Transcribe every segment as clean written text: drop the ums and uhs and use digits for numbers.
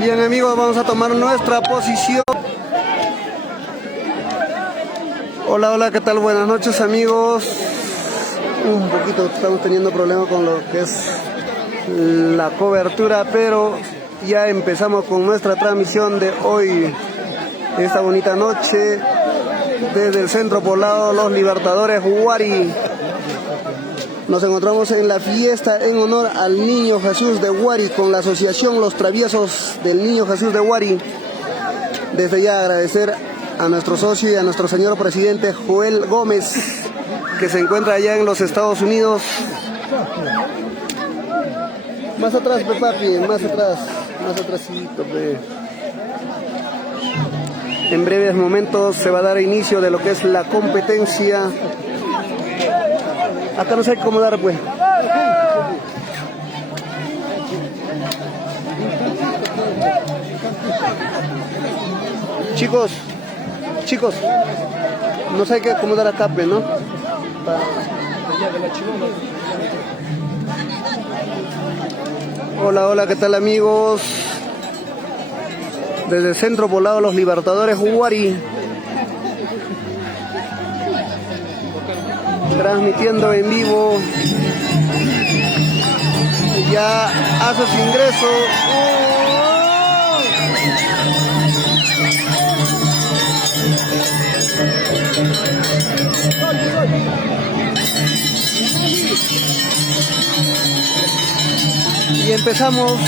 Bien, amigos, vamos a tomar nuestra posición. Hola, hola, ¿qué tal? Buenas noches, amigos. Un poquito estamos teniendo problemas con lo que es la cobertura, pero ya empezamos con nuestra transmisión de hoy, esta bonita noche, desde el Centro Poblado Los Libertadores Huari. Nos encontramos en la fiesta en honor al Niño Jesús de Huari con la asociación Los Traviesos del Niño Jesús de Huari. Desde ya agradecer a nuestro socio y a nuestro señor presidente Joel Gómez, que se encuentra allá en los Estados Unidos. Más atrás, papi, más atrásito, pe. En breves momentos se va a dar inicio de lo que es la competencia. Acá no sé cómo dar, pues. Chicos, no sé qué acomodar acá, pues, ¿no? Hola, hola, ¿qué tal, amigos? Desde el Centro Poblado Los Libertadores Huari, transmitiendo en vivo. Ya hace su ingreso. Y empezamos.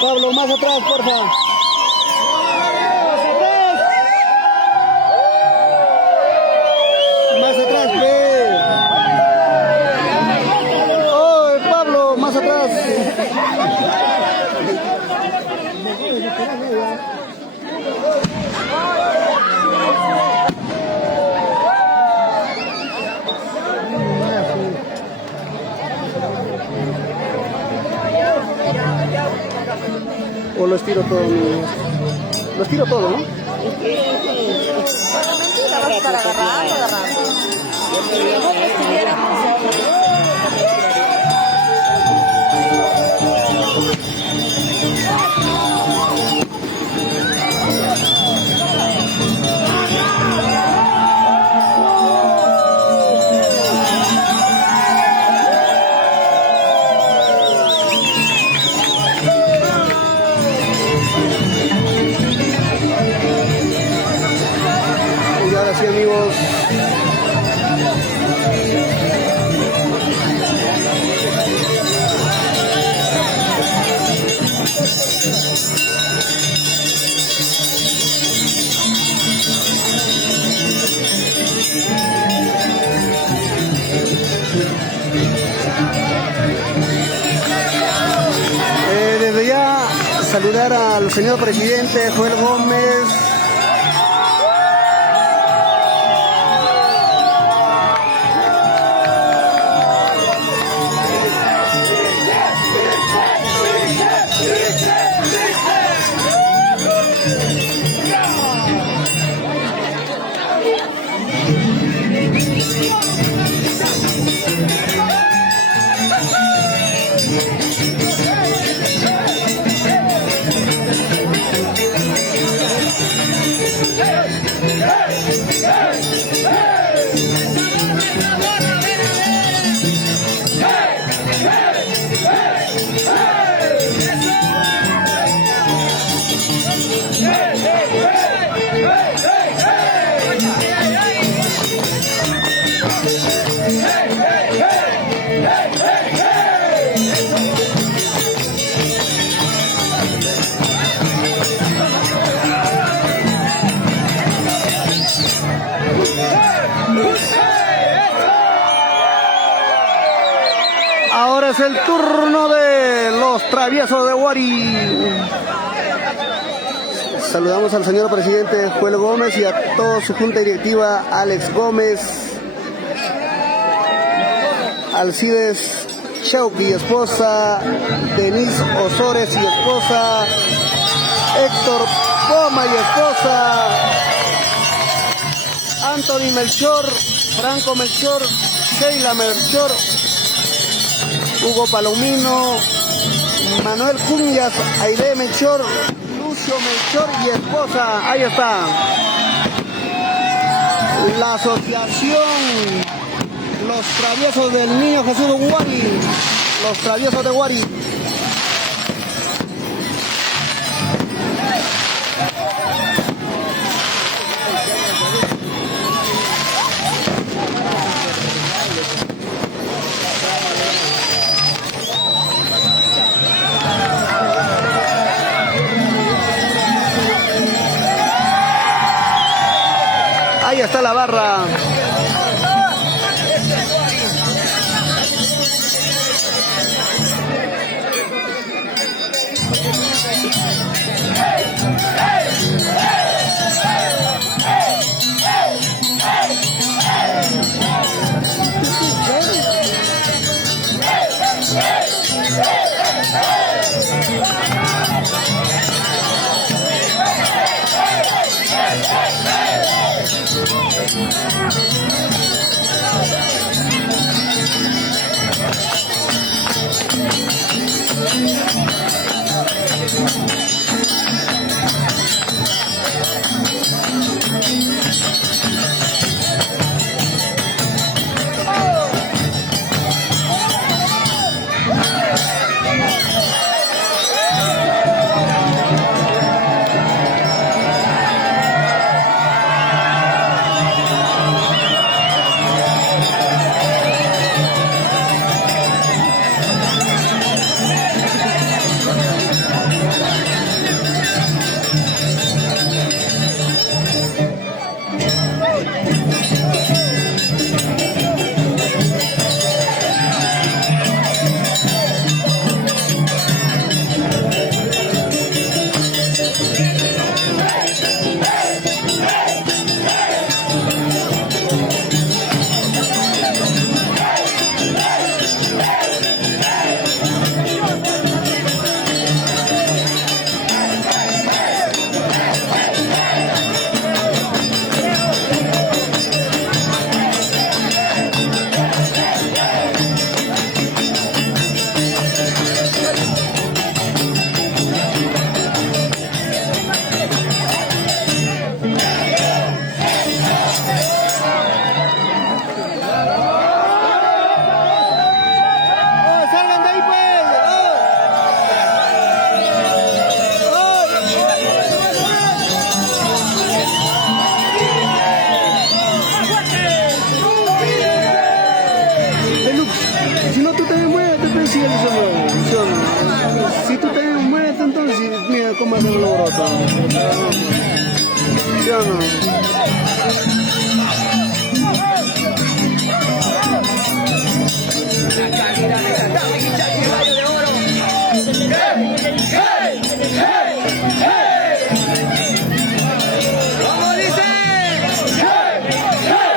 Pablo, más atrás, porfa. Más atrás, ve. Oh, Pablo, más atrás. ¿O los tiro todo? Los tiro todo, ¿no? La vas a estar agarrando. Y ahora sí, amigos. Desde ya saludar al señor presidente Joel Gómez. Ahora es el turno de los traviesos de Guari. Saludamos al señor presidente Joel Gómez y a toda su junta directiva, Alex Gómez, Alcides Chauqui y esposa, Denise Osores y esposa, Héctor Poma y esposa, Anthony Melchor, Franco Melchor, Sheila Melchor, Hugo Palomino, Manuel Cuñas, Aide Melchor, Lucio Melchor y esposa. Ahí está. La asociación Los Traviesos del Niño Jesús de Guari. Los Traviesos de Guari. Ahí está la barra. más en el broto. ¿Sí o no? La calidad de Tatami Kichaki, rayo de oro. ¡Hey! ¡Hey! ¡Hey! ¿Cómo dice? ¡Hey! ¡Hey!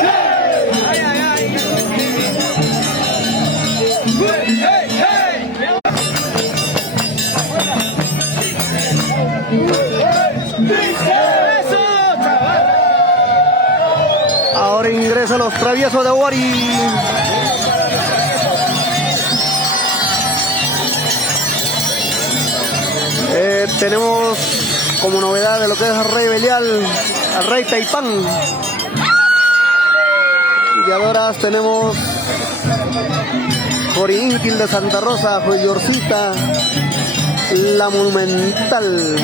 ¡Hey! ¡Ay, ay, ay! ¡Hey! ¡Hey! ¡Eso, chaval! Ahora ingresa los traviesos de Wari. Tenemos como novedad de lo que es el Rey Belial, al Rey Taipán. Guiadoras tenemos Joriínquil de Santa Rosa, Joyorcita, la Monumental.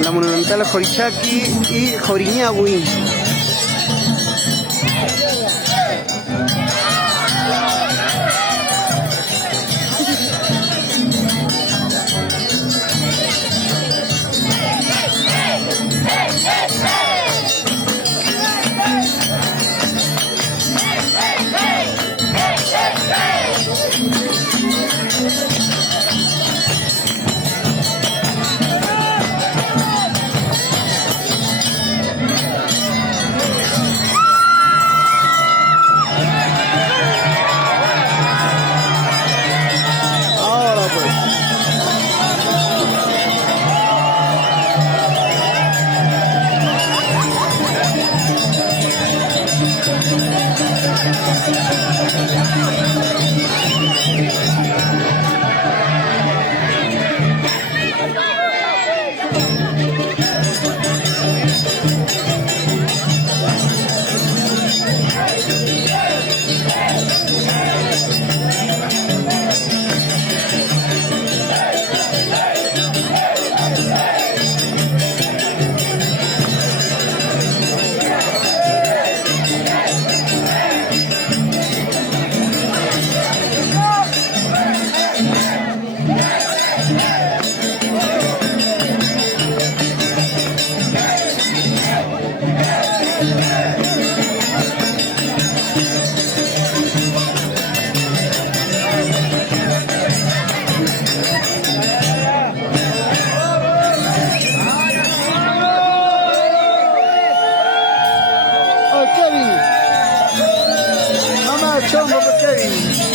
La Monumental Jorichaki y Joriñahui.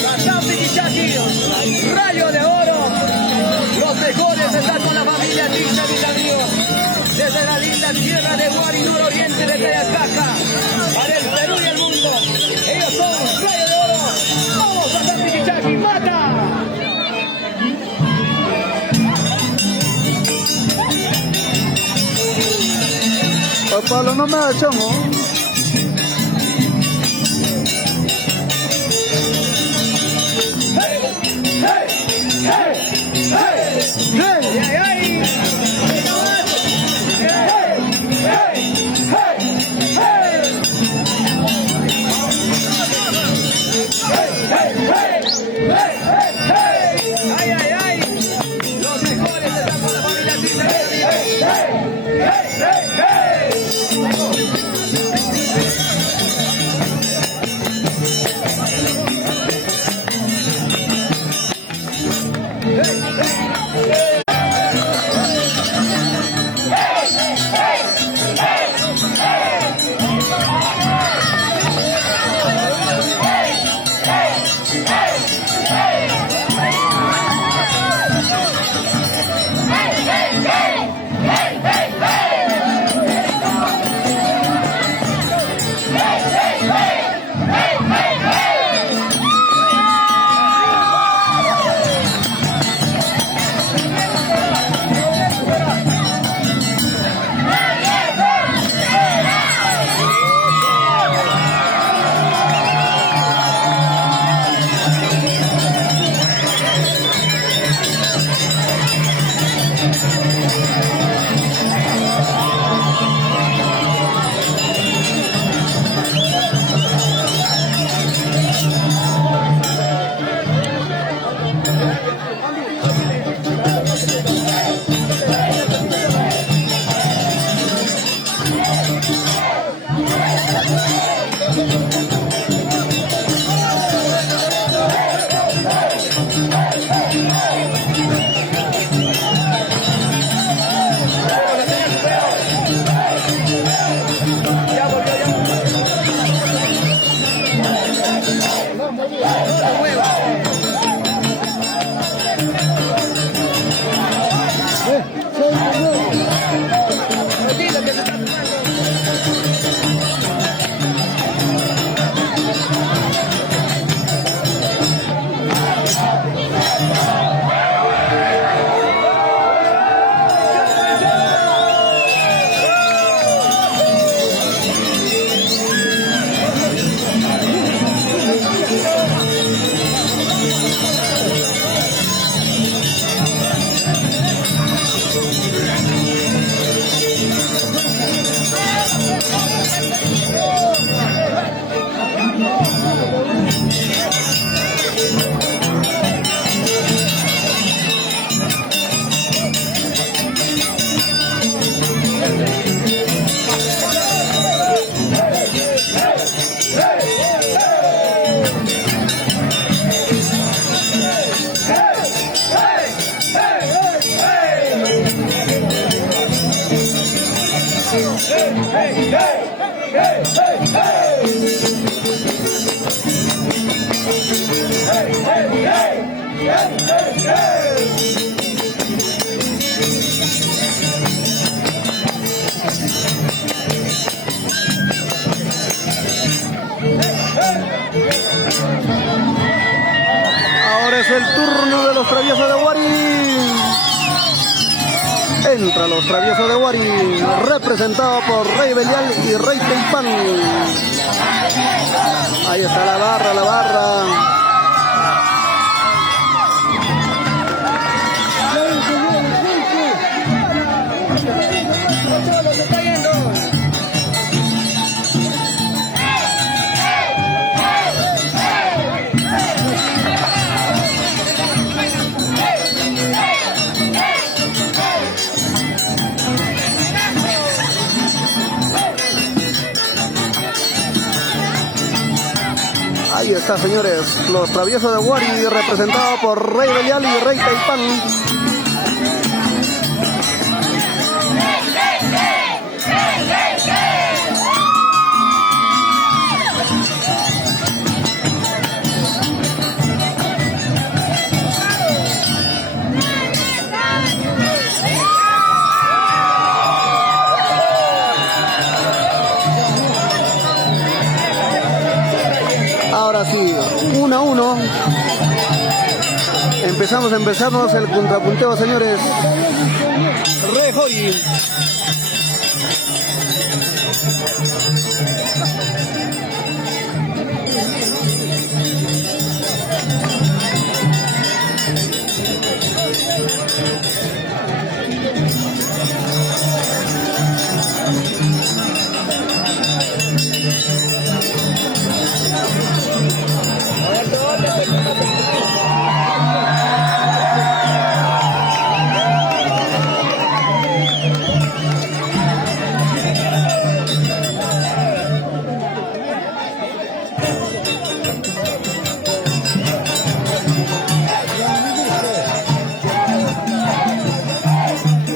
Tatami Kichaki, rayo de oro. Los mejores están con la familia Tisha, mis amigos. Desde la linda tierra de Wari, nororiente de Tayacaca, para el Perú y el mundo. Ellos son rayo de oro. Vamos a Tatami Kichaki, mata. Pablo, no me da chamo. Ahora es el turno de los traviesos de Guari. Entra los traviesos de Guari, representado por Rey Belial y Rey Teipán. Ahí está la barra, la barra. Ahí está, señores, los traviesos de Guari, representados por Rey Belial y Rey Teipán. Ahora sí, 1-1. Empezamos el contrapunteo, señores. Rejoy.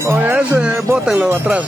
Oye, ese bótenlo atrás.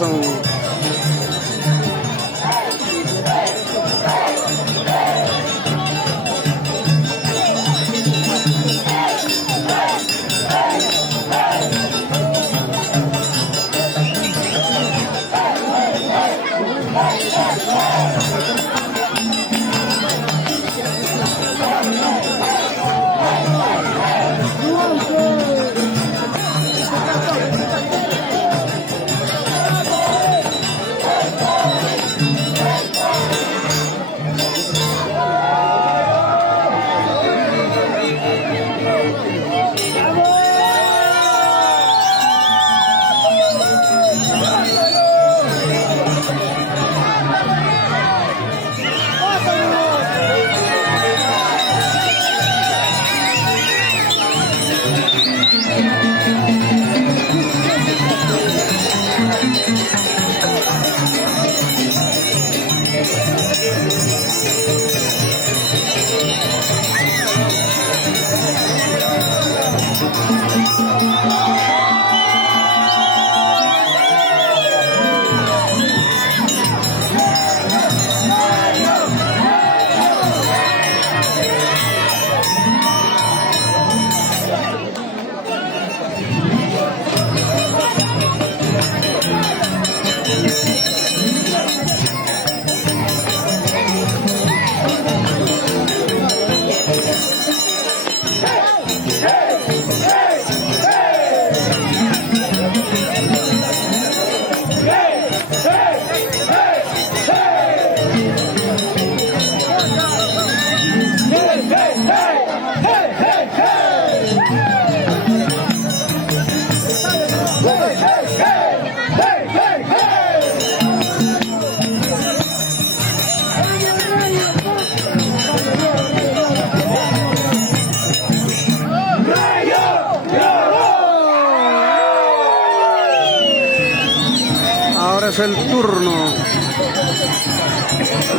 Ahora es el turno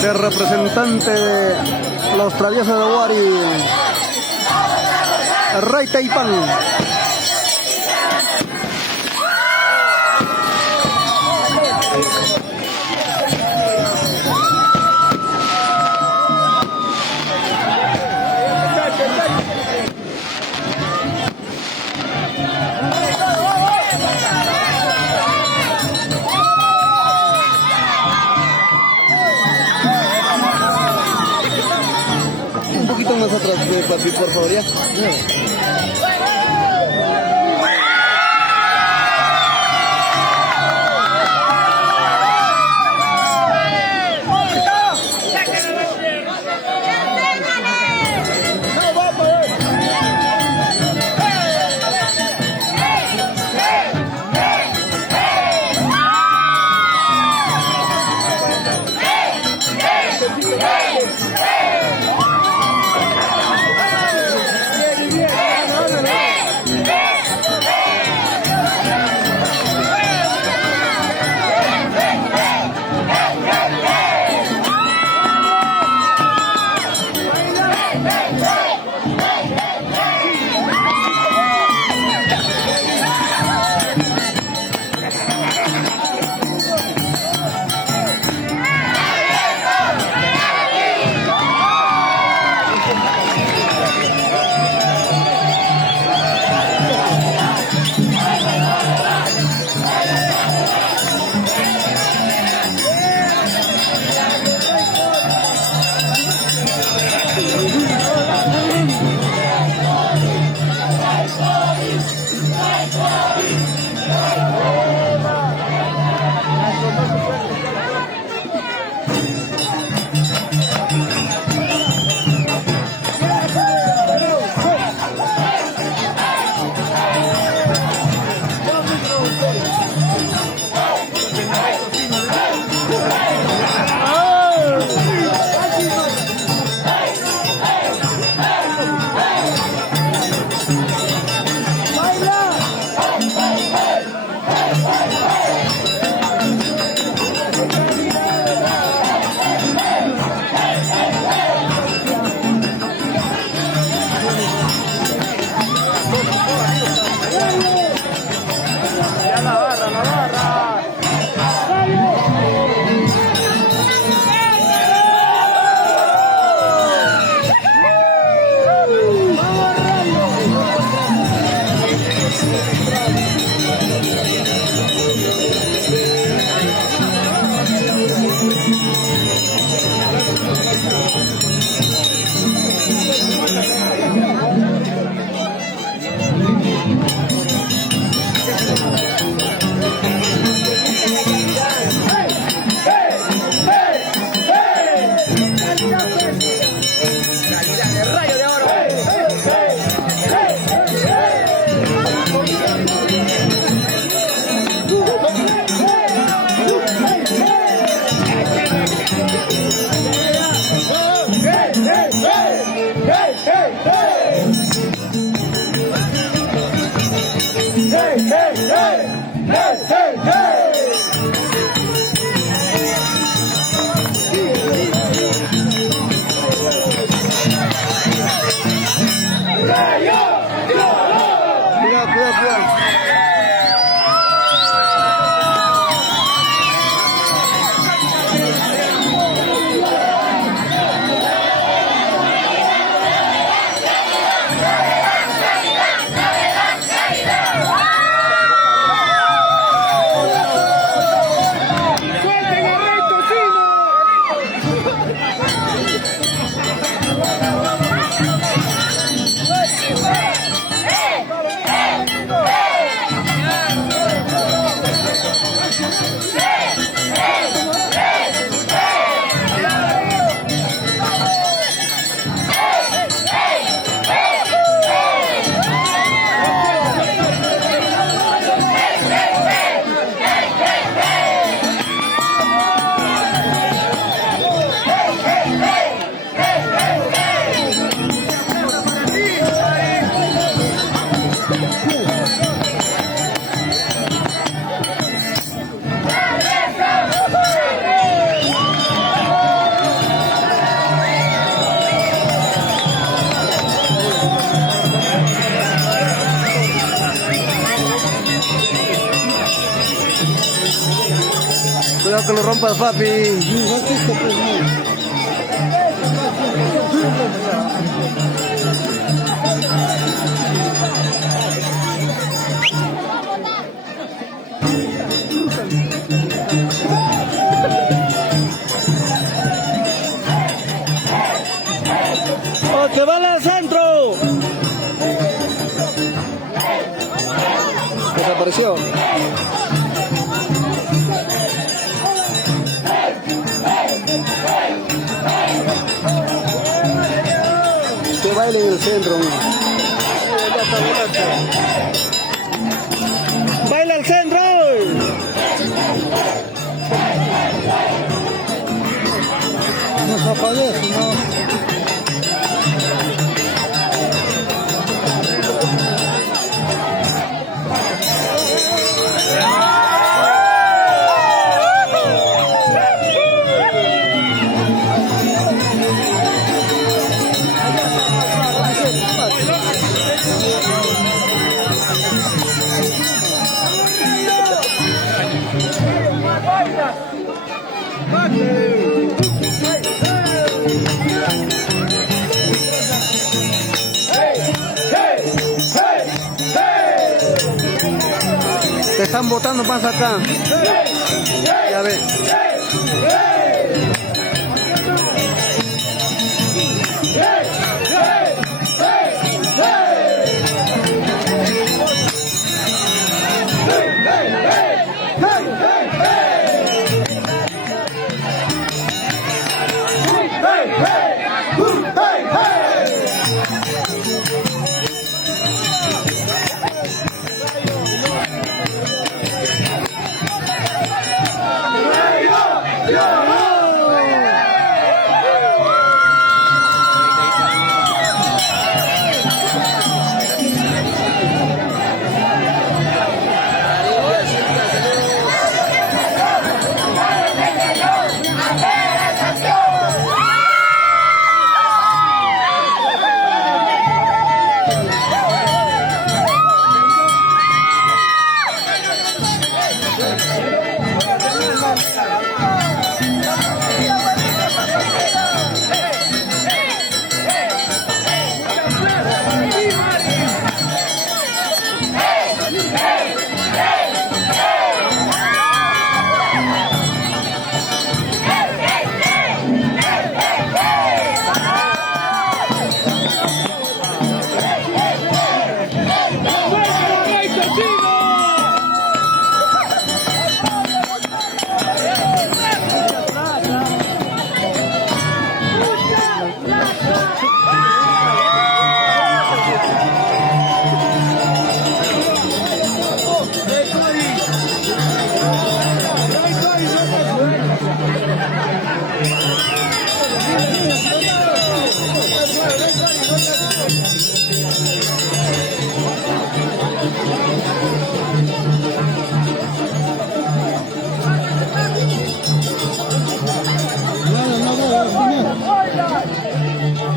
de representante de los traviesos de Guari, Rey Teipán. papi, por favor, ya. Cuidado que lo rompas, papi. ¡Oh, que va al centro! desapareció. Que baile en el centro. ¡Baila al centro! No se aparece, no. Te están botando más acá. Ya ves.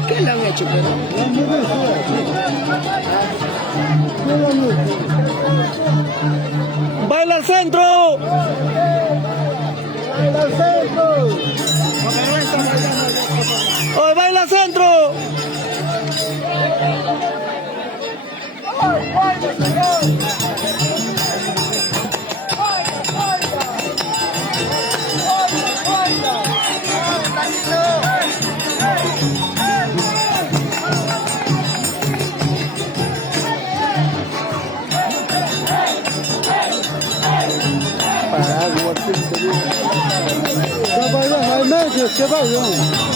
¿Qué le han hecho, pero? ¡Baila al centro! ¡Baila al centro! ¡Oh, baila al centro! Que vaya.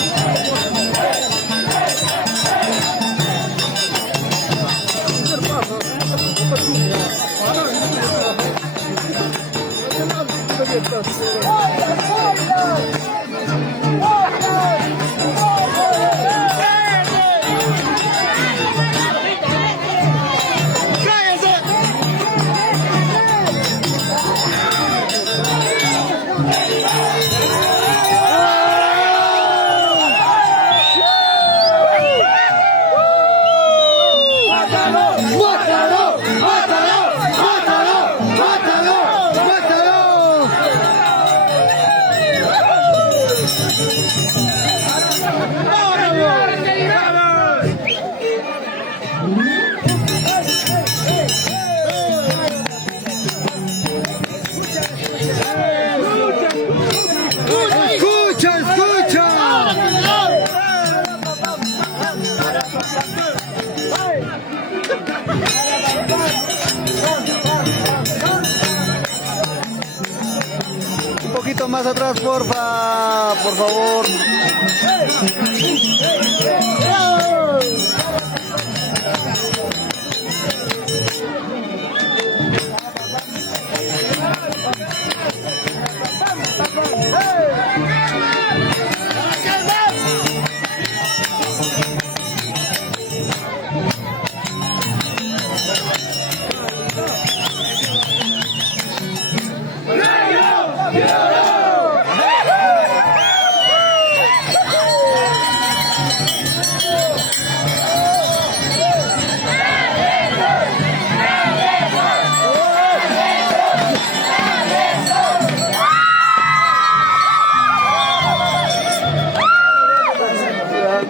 poquito más atrás, porfa, por favor.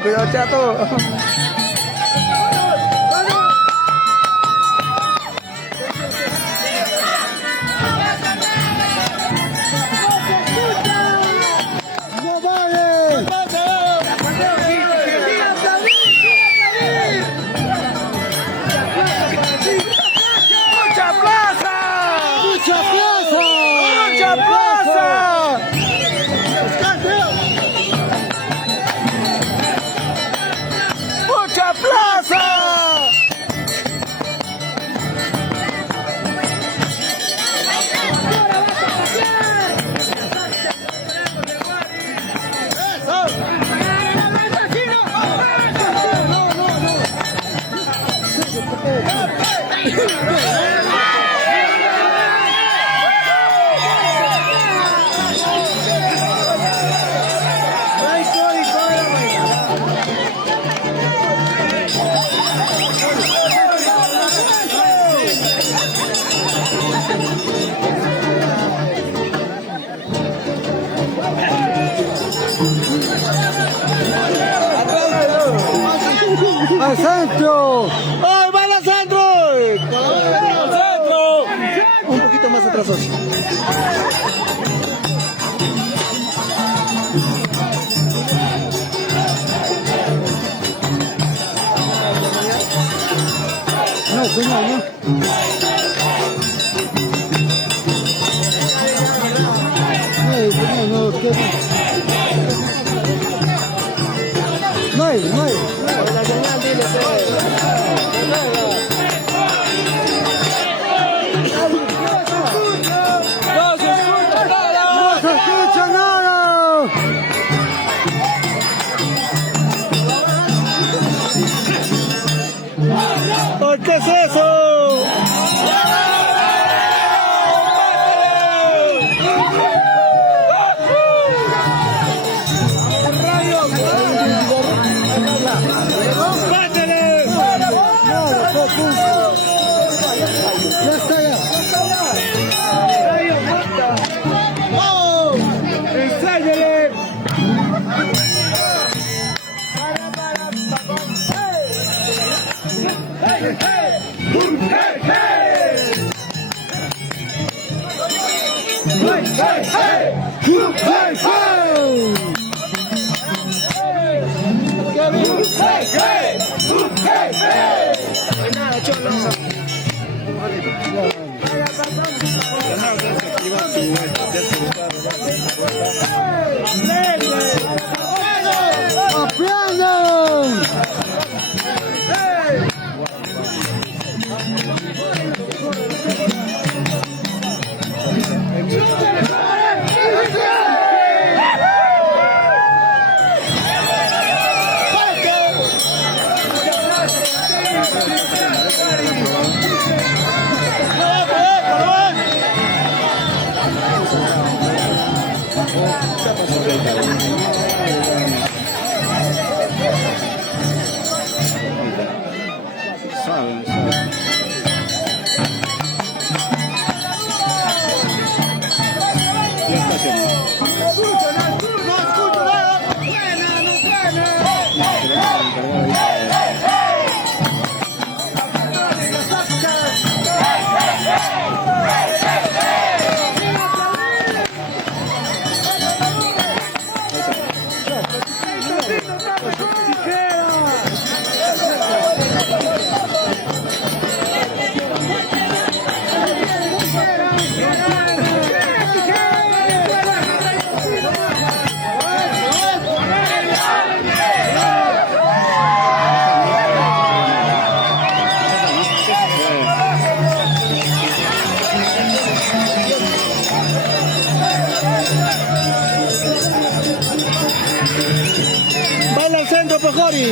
Cuidado, chato. ¡Al centro! ¡Ay, va al centro! ¡Al centro! Un poquito más atrás. No, señor, no. No hay. La señal, dile no se escucha nada. ¿Qué es eso?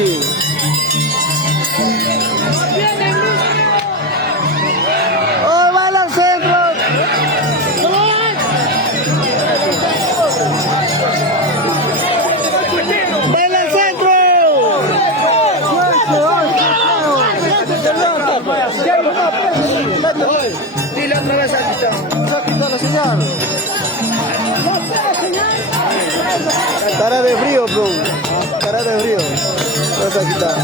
Cali. ¡Oh, baila al centro! ¡Baila al centro! Dile otra vez aquí está. Se ha quitado la señal. Cara de frío, bro. Cara de frío. Vas a quitar.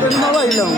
Que no bailan.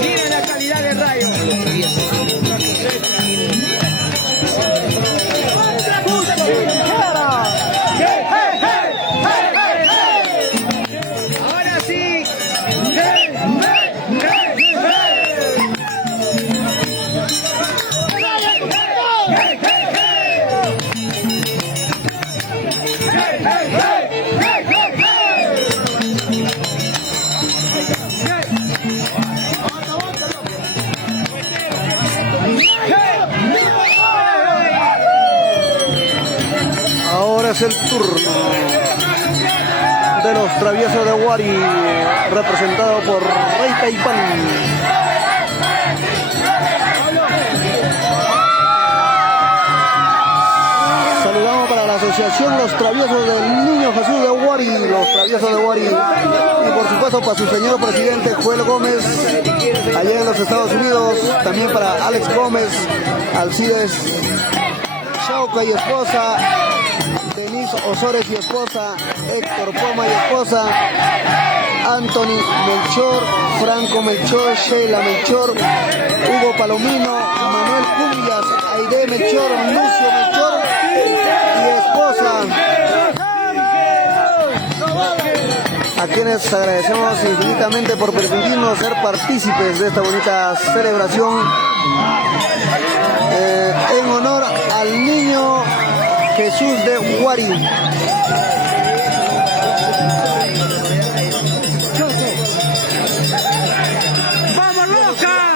Miren la calidad de Rayo. Ahora sí. Ahora es el turno de los traviesos de Huari, representado por Rey Caipán. Saludamos para la asociación Los Traviesos del Niño Jesús de Huari, los traviesos de Huari, y por supuesto para su señor presidente Joel Gómez, allá en los Estados Unidos, también para Alex Gómez, Alcides Chauca y esposa, Denise Osores y esposa, Héctor Poma y esposa, Anthony Melchor, Franco Melchor, Sheila Melchor, Hugo Palomino, Manuel Cumbias, Aide Melchor, Lucio Melchor y esposa, a quienes agradecemos infinitamente por permitirnos ser partícipes de esta bonita celebración en honor al niño Jesús de Huari. ¡Vamos, loca!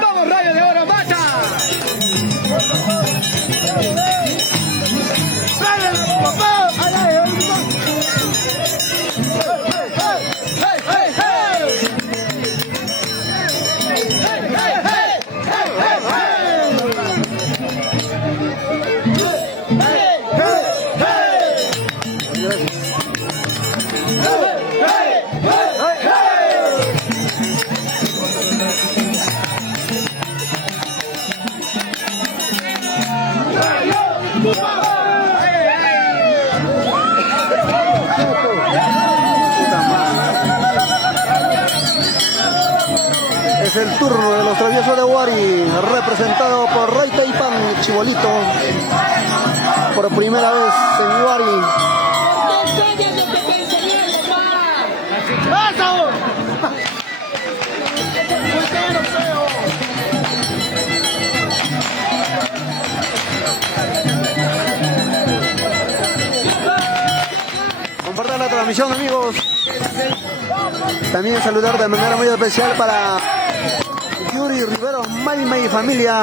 ¡Vamos, Rayo de Oro, mata! Es el turno de los traviesos de Huari, representado por Ray Taipan, Chibolito, por primera vez en Huari. Compartan la transmisión, amigos. También saludar de manera muy especial para Yuri Rivero, Maime y familia,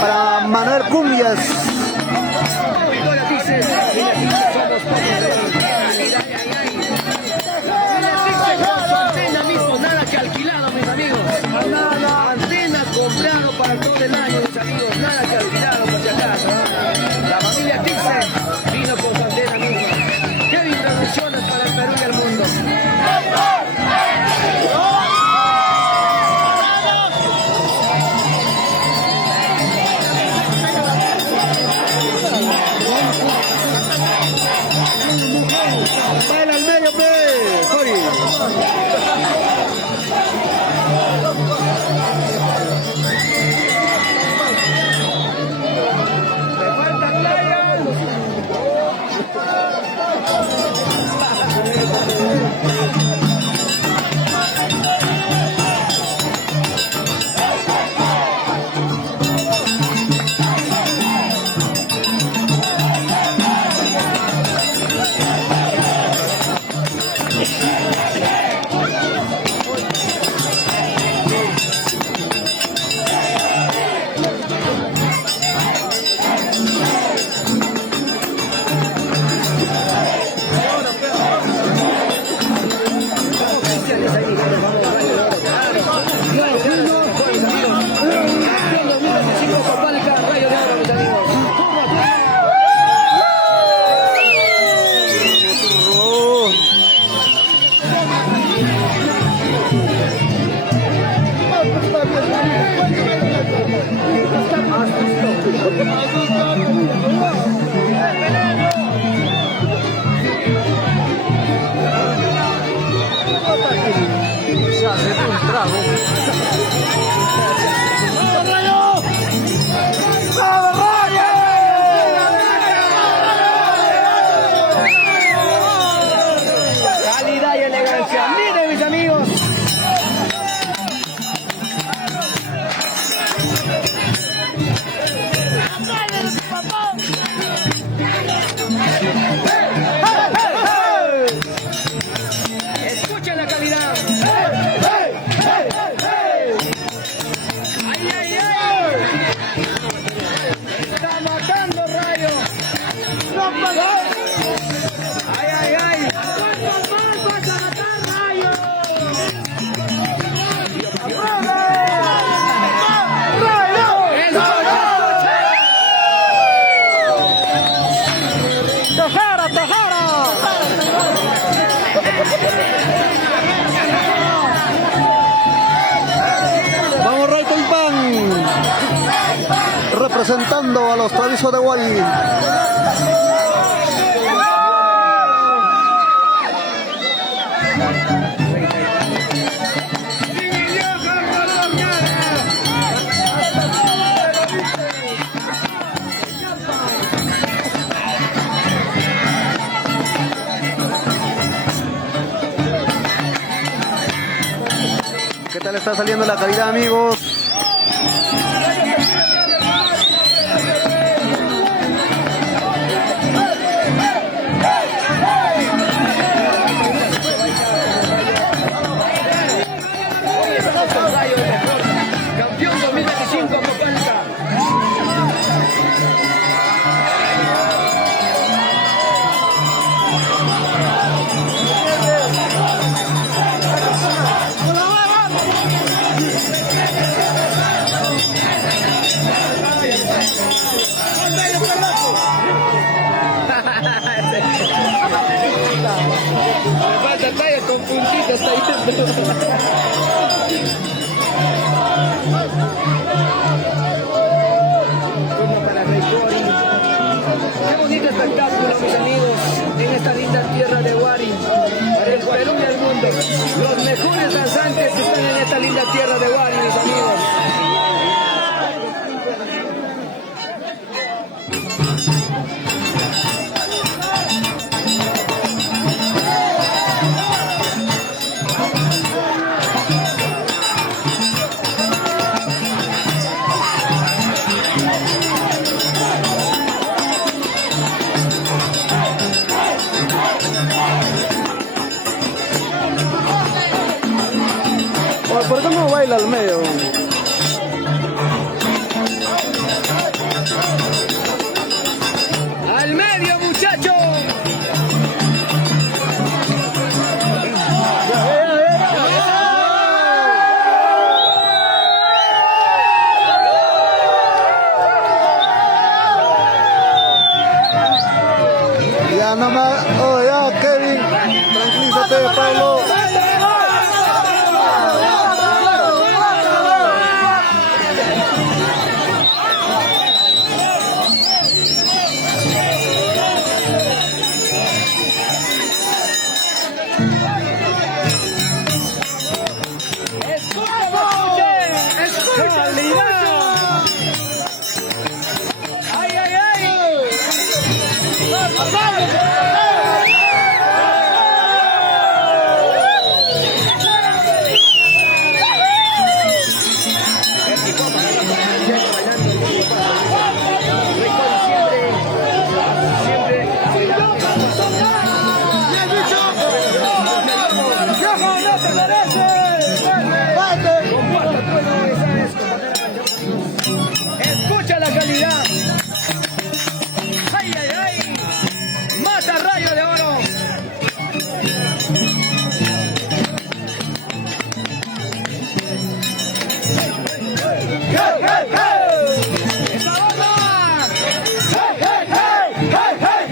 para Manuel Cumbias. Nada que alquilado, mis amigos. Antena comprado para todo el año, mis amigos. Nada que alquilado, por si acaso. La familia Tixe vino con su antena misma. Kevin Transmisiones para el Perú y el mundo. Baila al medio, pe, Cori. representando a los traviesos de Guari. ¿Qué tal está saliendo la calidad, amigos? Campeón 2025 Copalca. Me falta talla con puntitas ahí. Turno para Rey Gori. Qué bonito espectáculo, mis amigos, en esta linda tierra de Guari, para el Perú y el mundo. Los mejores danzantes están en esta linda tierra de Guari, mis amigos. ¿Por qué no baila al medio? ¡Al medio, muchachos! Ya no más. Oh, ya, Kevin. Tranquilízate, Pablo. Escucha la calidad. Ay, ay, ay. Mata Rayo de Oro. ¡Hey, hey, hey! ¡Esa onda! ¡Hey, hey, hey! ¡Hey, hey,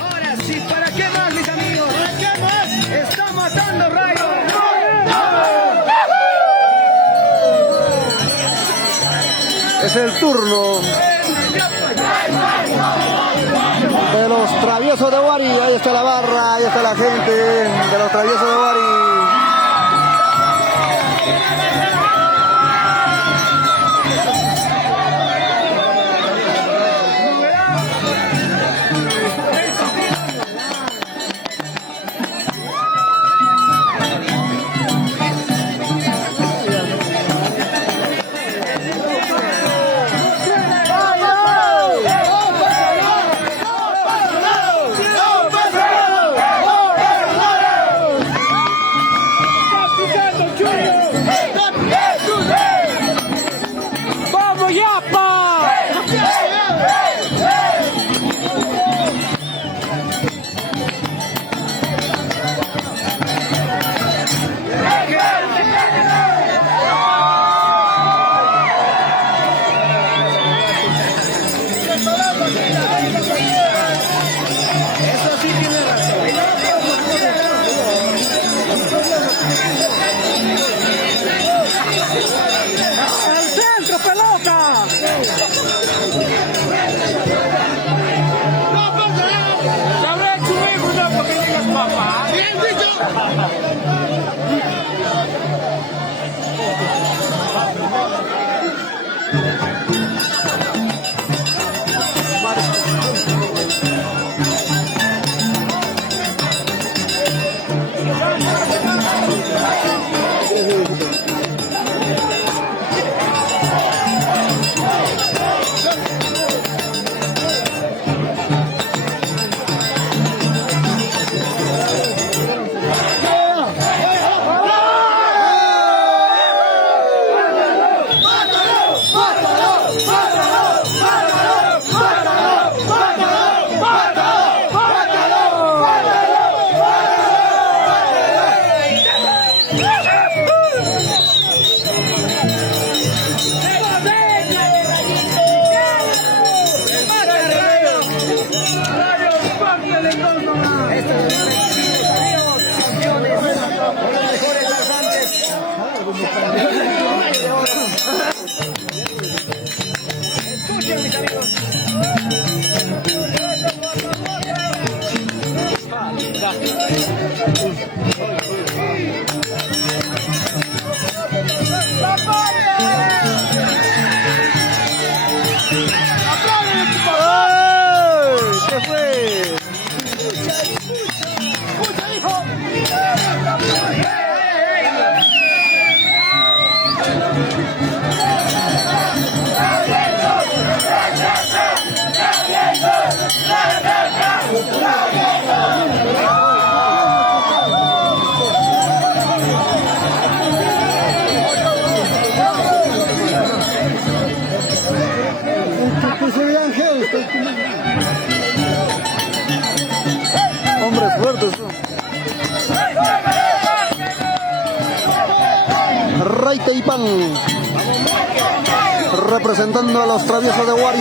Ahora sí, ¿para qué más, mis amigos? ¿Para qué más? ¡Está matando Rayo! Es el turno de los traviesos de Guari. Ahí está la barra, ahí está la gente de los traviesos de Guari. Hombres fuertes. Raita y Pan, representando a los traviesos de Huari.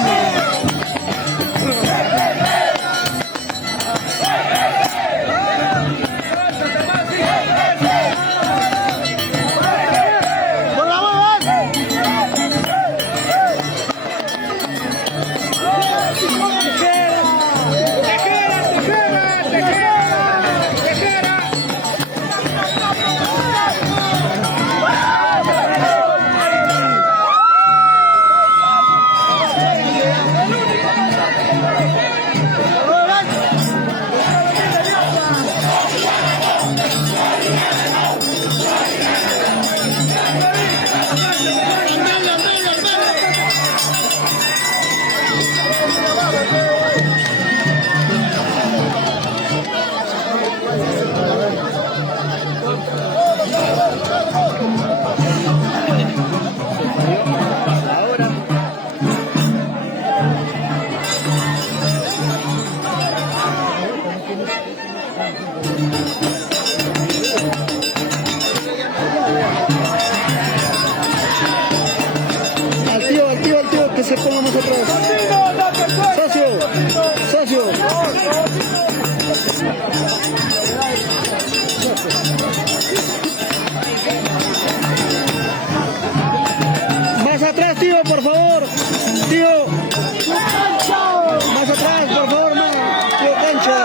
Que se ponga más atrás. Socio. Más atrás, tío, por favor. Tío. Más atrás, por favor, tío Cancha.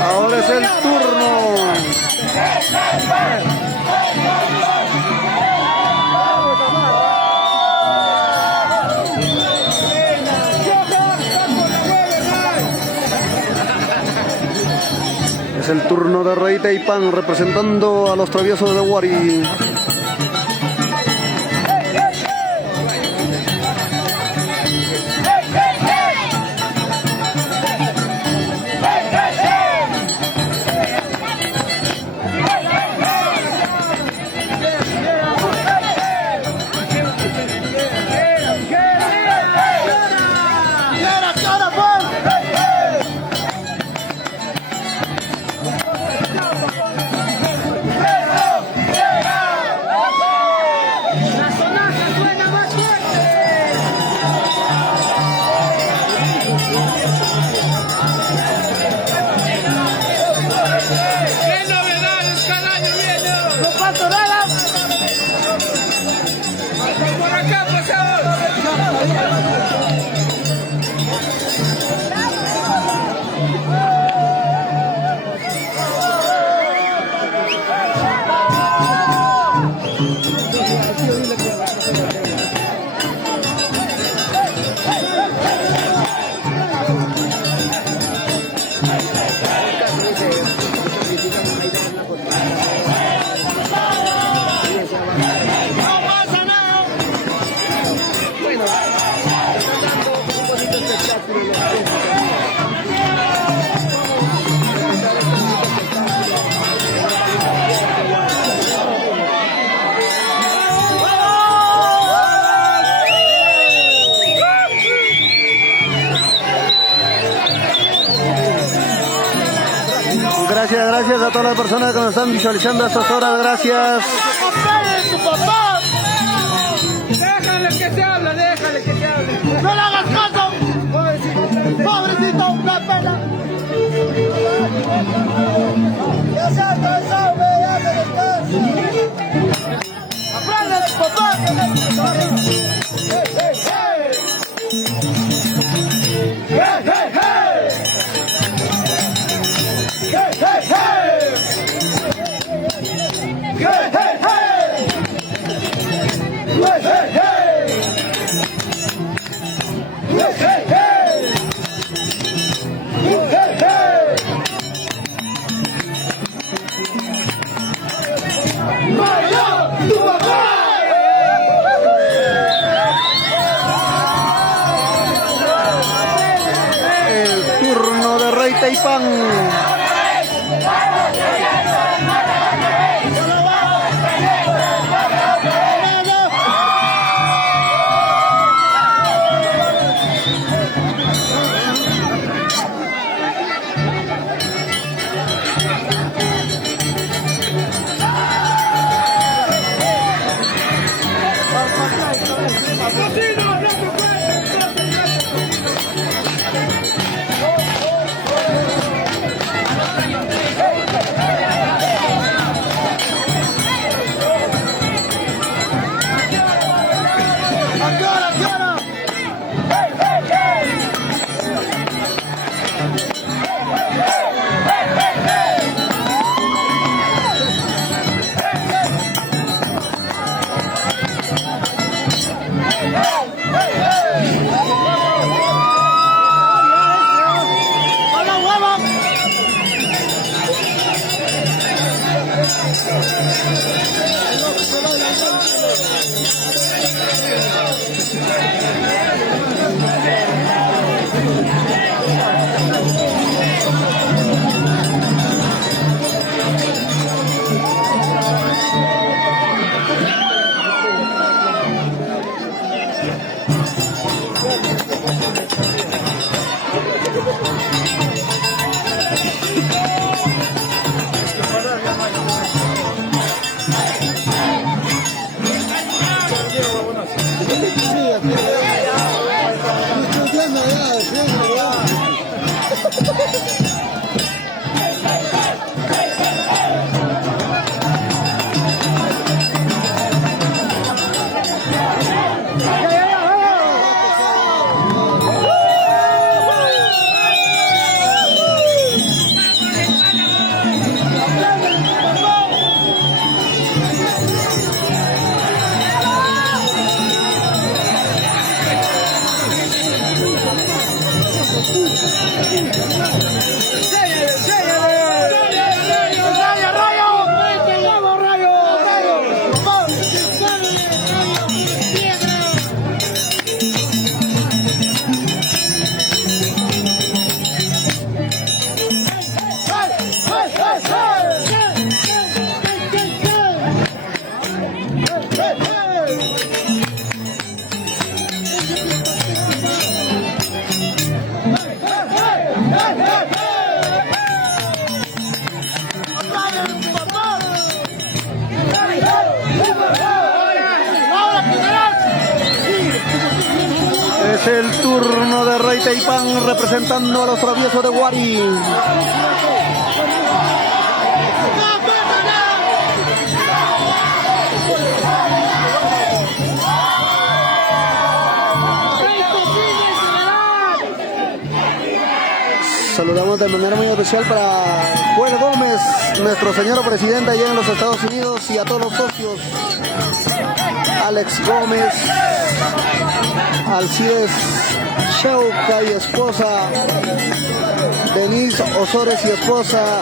Ahora es el turno. Es el turno de Rey Taipan representando a los traviesos de Wari. Gracias a todas las personas que nos están visualizando a estas horas, gracias. Déjale que te hable, déjale que te hable. ¡No le hagas caso! ¡Pobrecito, una pena! ¡Ya se ha cansado, ya te descanso! ¡Aprende, papá! El turno de Rey Taipan. Es el turno de Rey Taipán representando a los traviesos de Guari. Saludamos de manera muy especial para Joel Gómez, nuestro señor presidente allá en los Estados Unidos, y a todos los socios. Alex Gómez, Alcides Chauca y esposa, Denise Osores y esposa,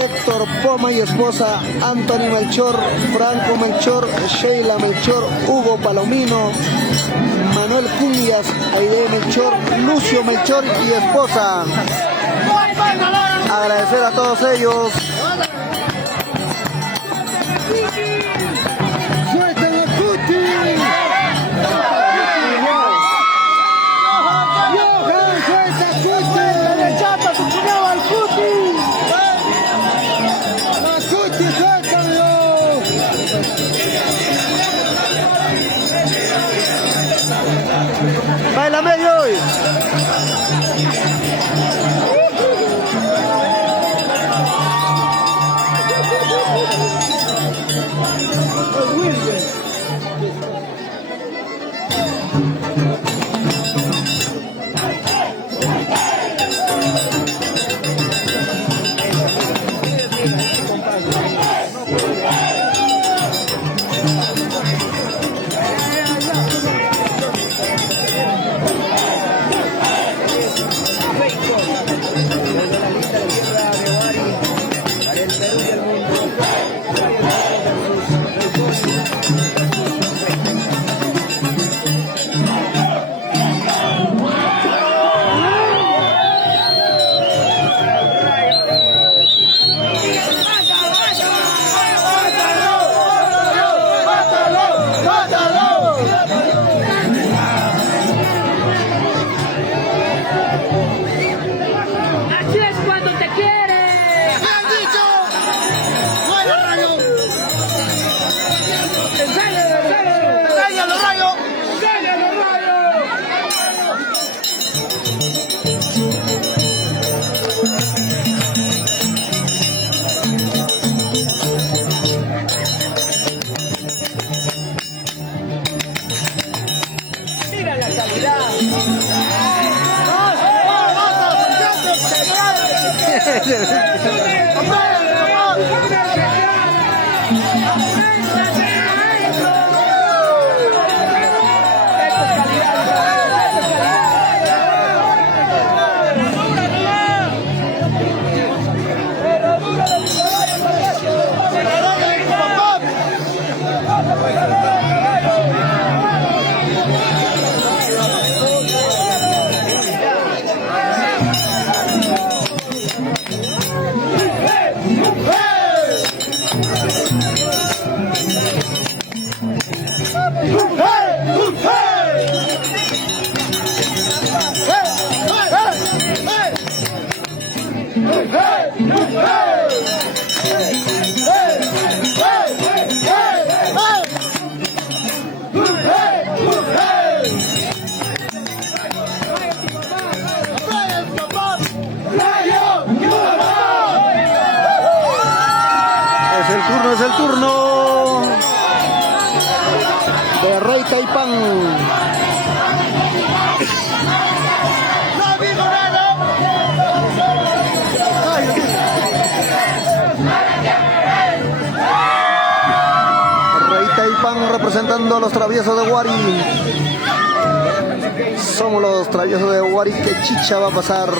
Héctor Poma y esposa, Anthony Melchor, Franco Melchor, Sheila Melchor, Hugo Palomino, Manuel Cundias, Aide Melchor, Lucio Melchor y esposa. Agradecer a todos ellos. Baila medio hoy. Es el turno de Rey Taipán. Rey Taipán representando a los traviesos de Guari. Somos los traviesos de Guari. Que chicha va a pasar.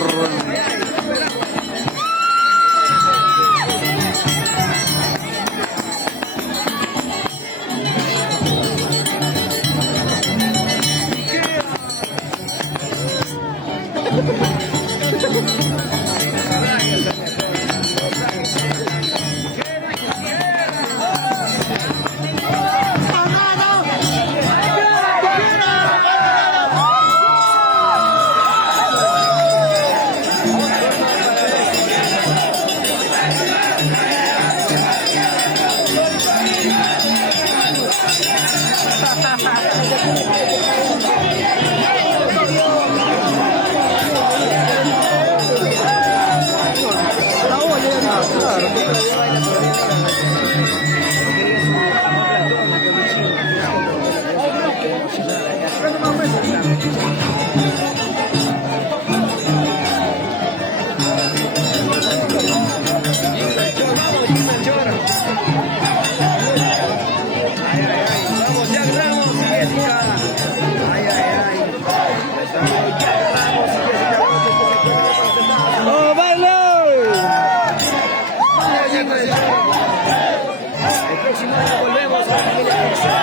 Volvemos a la familia Tiza.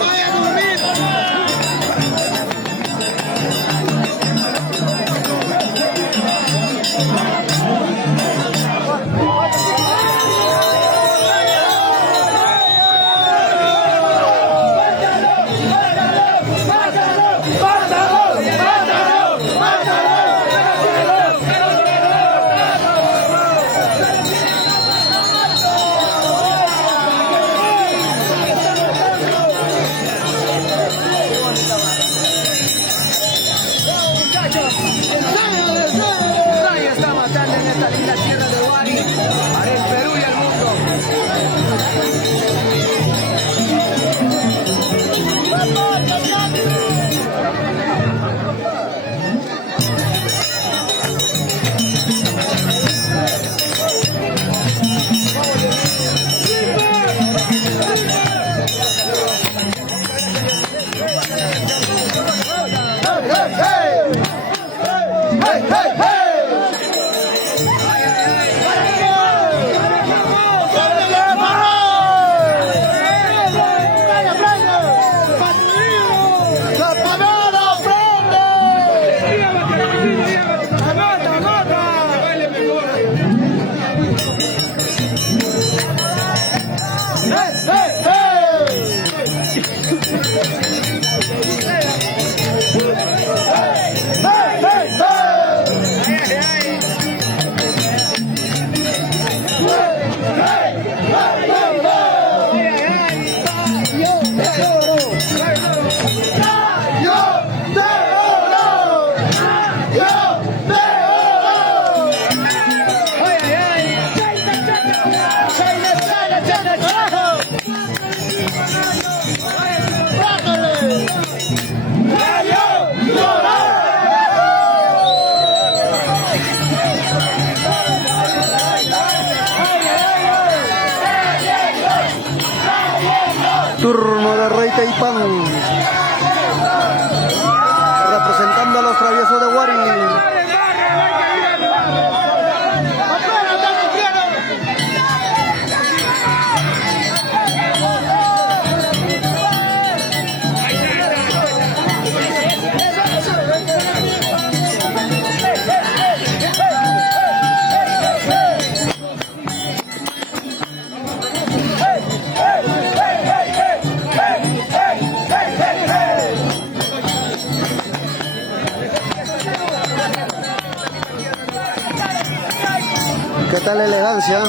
Vaya a dormir. Nadie está matando en esta linda tierra de Huari, para el Perú y el mundo. Turno de Rey Teipán, representando a los traviesos de Huari. ¿Qué tal la elegancia?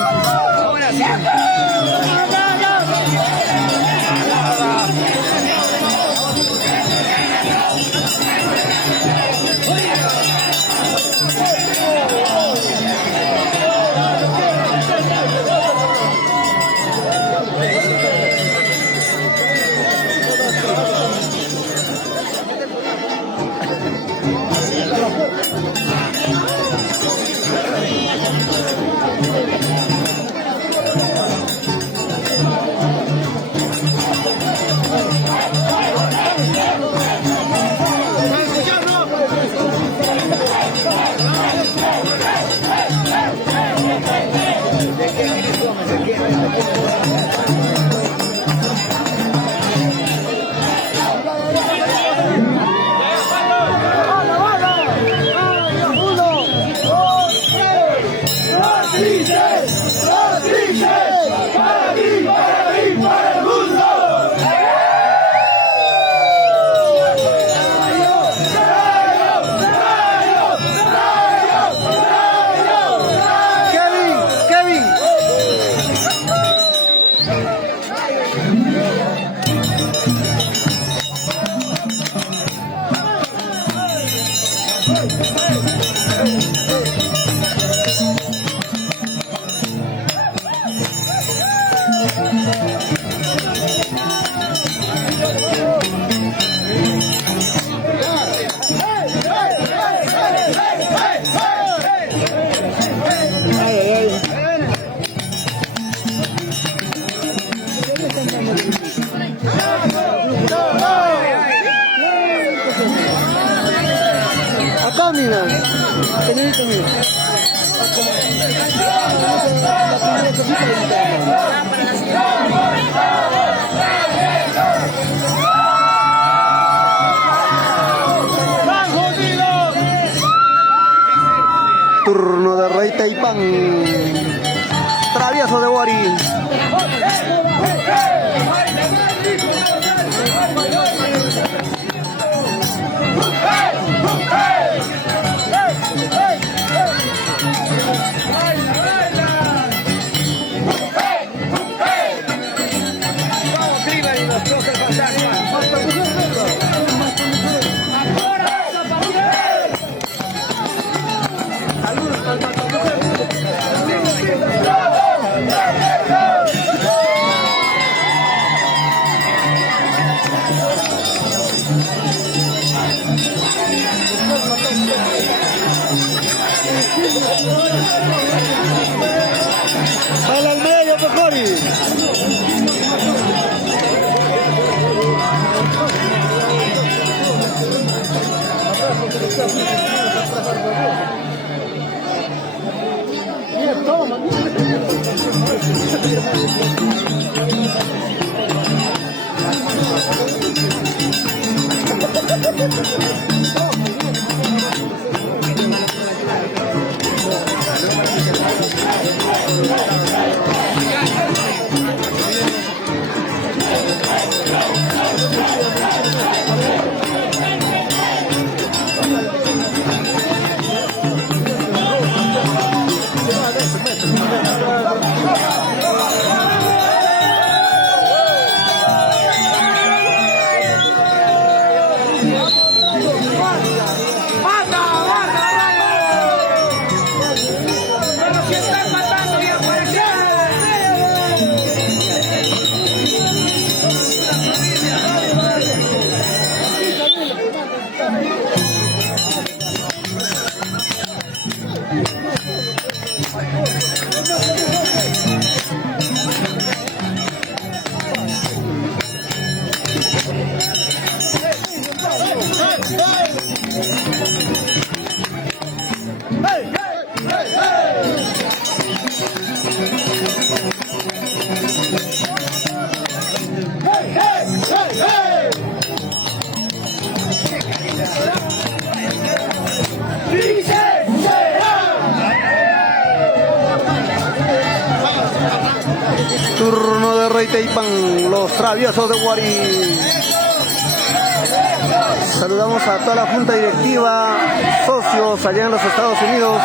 Señorita, mira. Turno de Rey Taipán. Travieso de Wari. Baila al medio, Pecori. Turno de Rey Taipán, los traviesos de Wari. Saludamos a toda la junta directiva, socios allá en los Estados Unidos.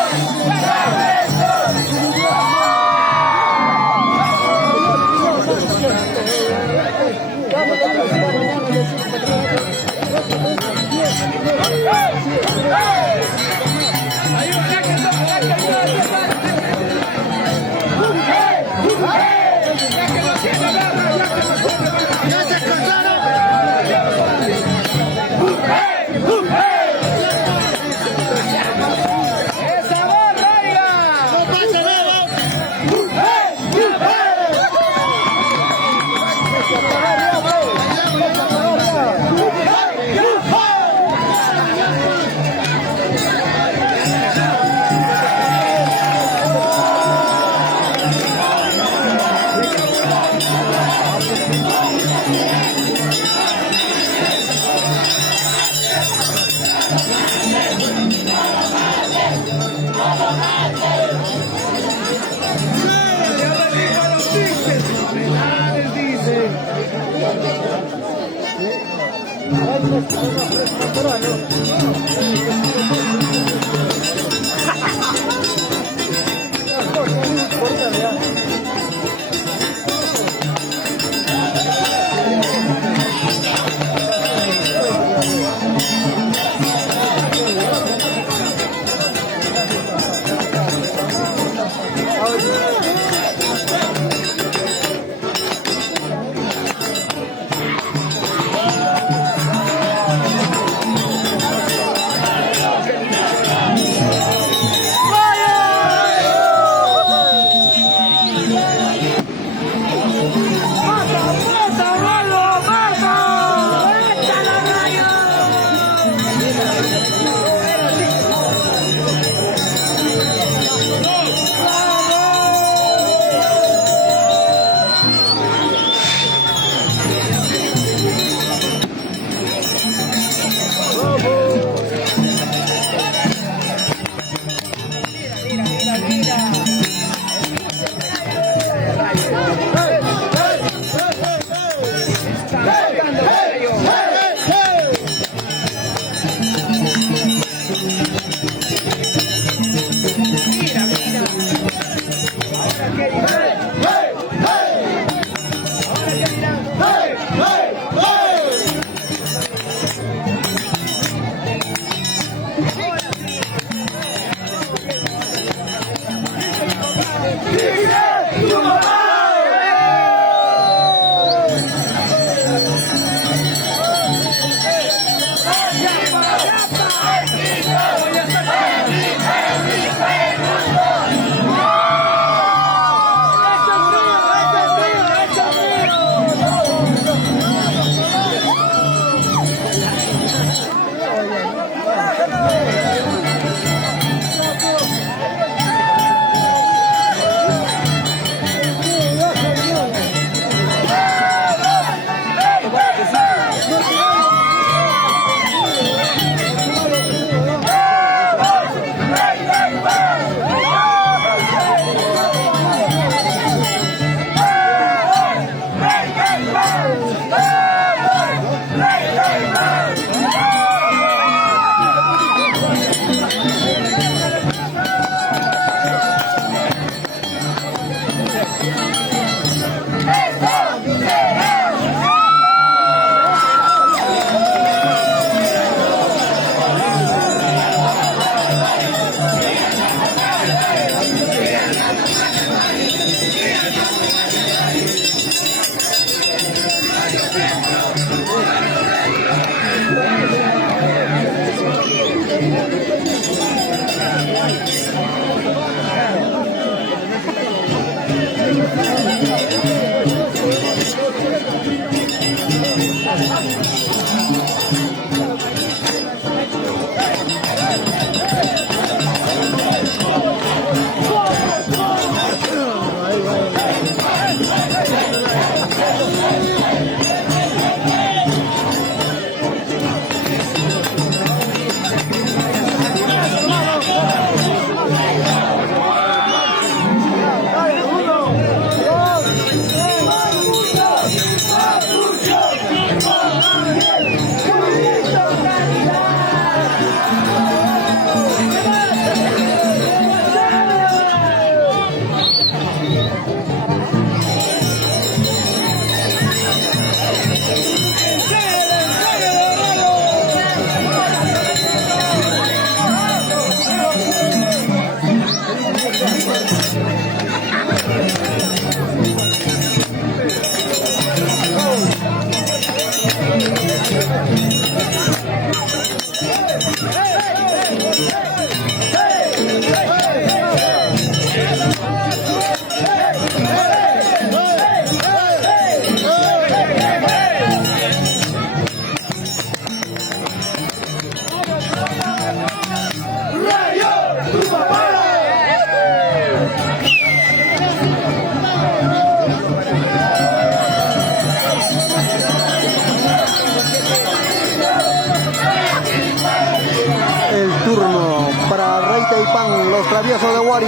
Los traviesos de Wari.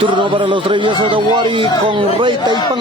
Turno para los traviesos de Wari con Rey Taipán.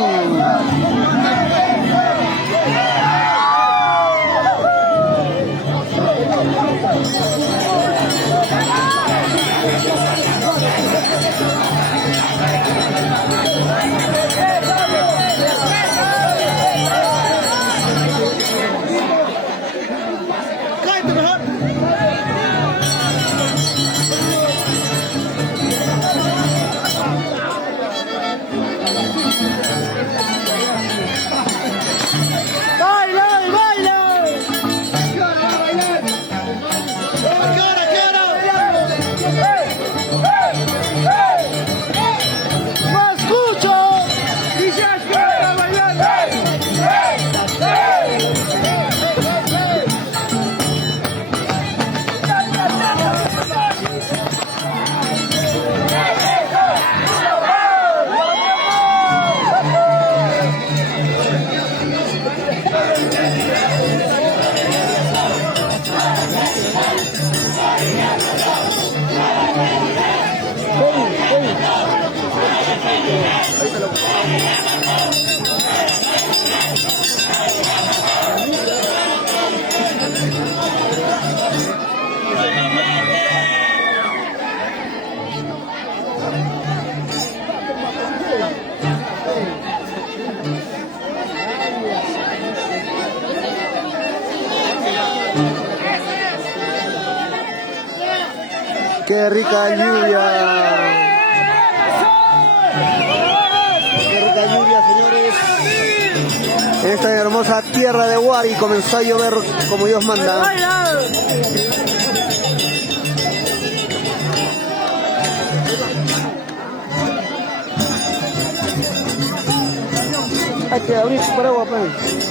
Qué rica lluvia. Qué rica lluvia, señores. En esta hermosa tierra de Wari comenzó a llover como Dios manda. Hay que abrir por agua, pues.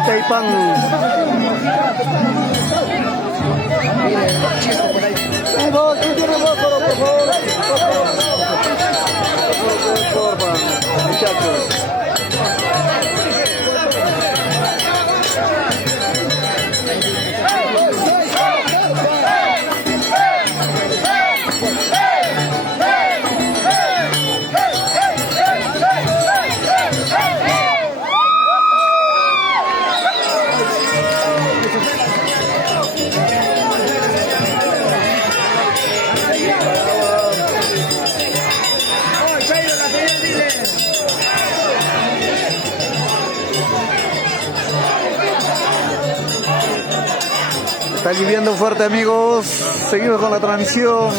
Rey Taipán. Muchachos. Está lloviendo fuerte, amigos. Seguimos con la transmisión.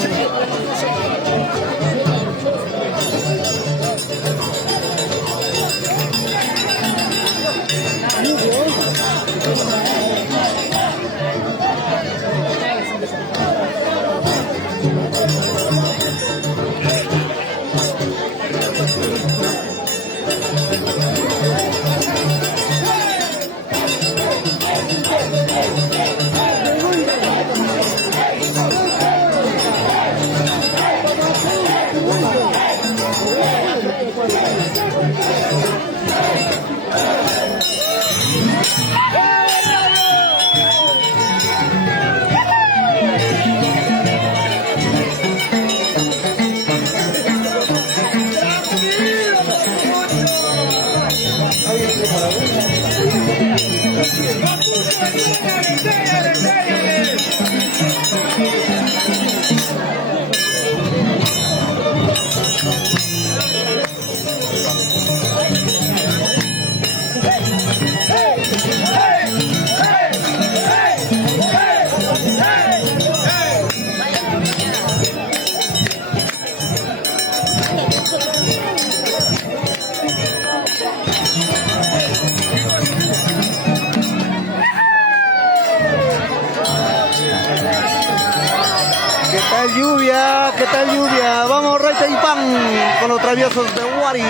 Lluvia, ¿qué tal lluvia? Vamos, Rey Taipán con los traviesos de Huari.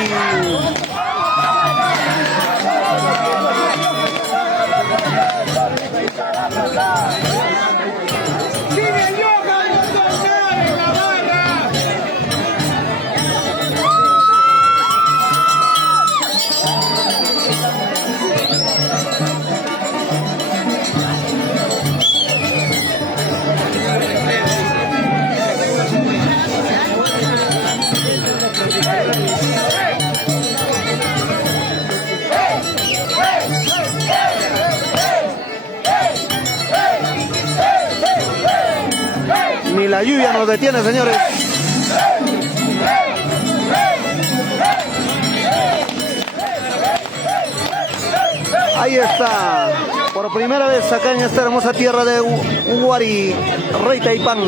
Ni la lluvia nos detiene, señores. Ahí está. Por primera vez acá en esta hermosa tierra de Huari, Rey Taipán.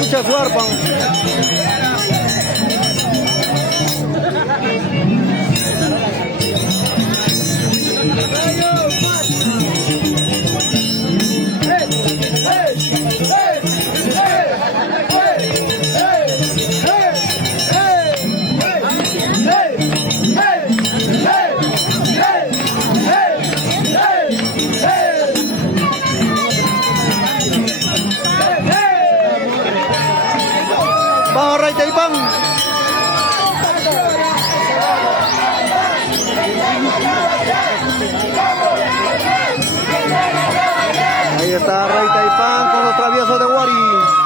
Escucha su arpa. está Rey Taipán con los traviesos de Wari.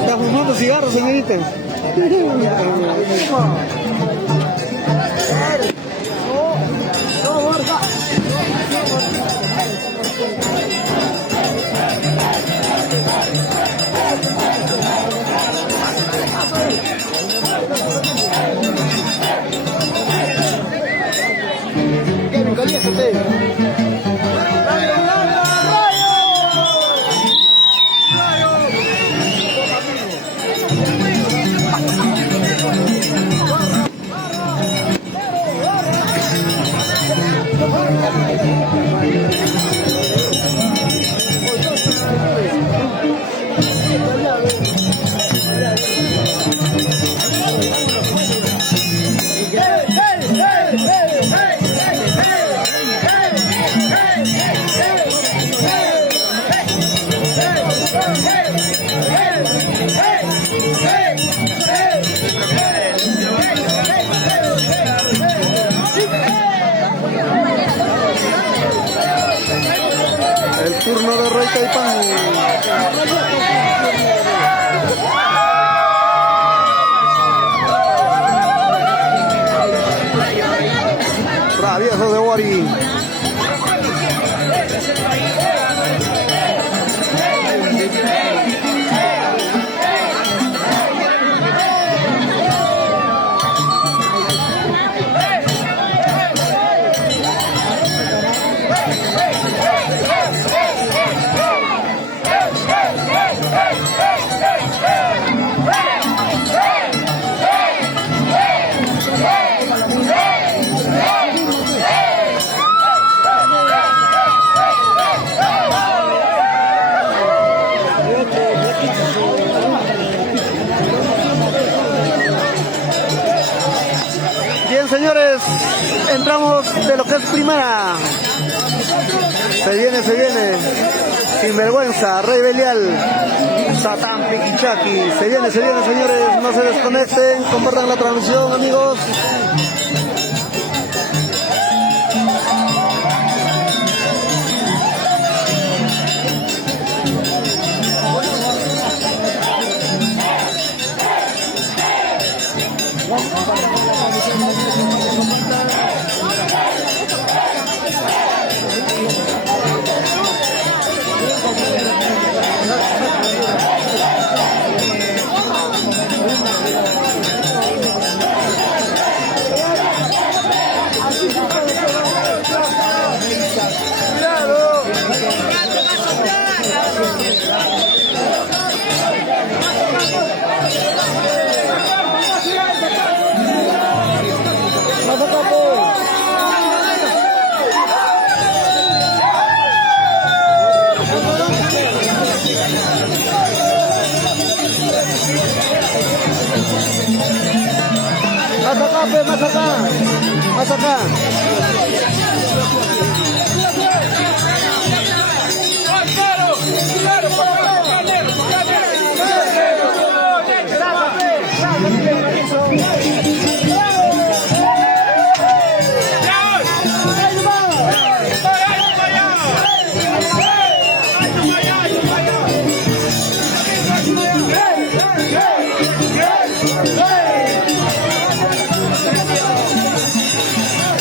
¿Está fumando cigarros, señorita? El turno de Rey Taipán. Travieso de Wari. Bien, señores, entramos de lo que es primera. Se viene. Sinvergüenza, Rey Belial, Satán Piquichaki. Se viene, señores. No se desconecten, compartan la transmisión, amigos. Más acá.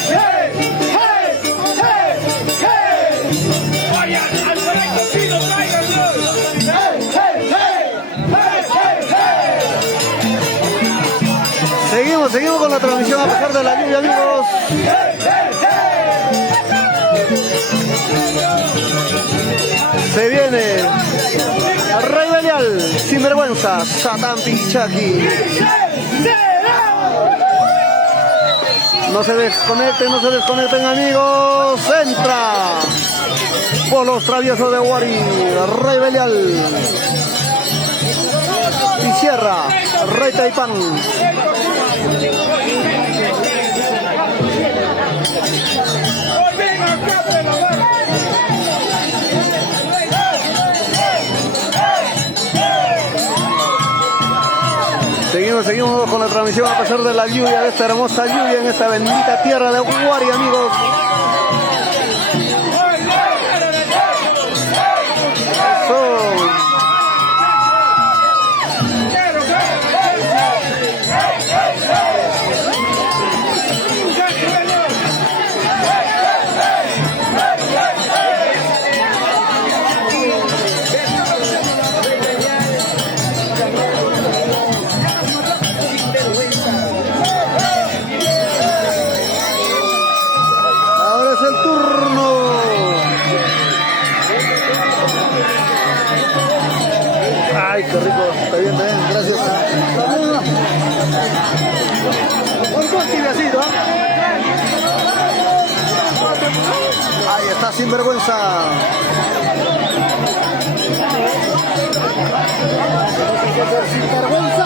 Hey! seguimos con la transmisión a pesar de la lluvia, amigos. Se viene Rey Belial, Sinvergüenza, Satán Pichaki. No se desconecten, amigos. Entra por los traviesos de Wari, Rey Belial. Y cierra Rey Taipán. Seguimos con la transmisión a pesar de la lluvia, de esta hermosa lluvia en esta bendita tierra de Wari, amigos. Ay, qué rico, está bien, gracias. Un tibiacito, ¿eh? Ahí está, Sinvergüenza. Sinvergüenza.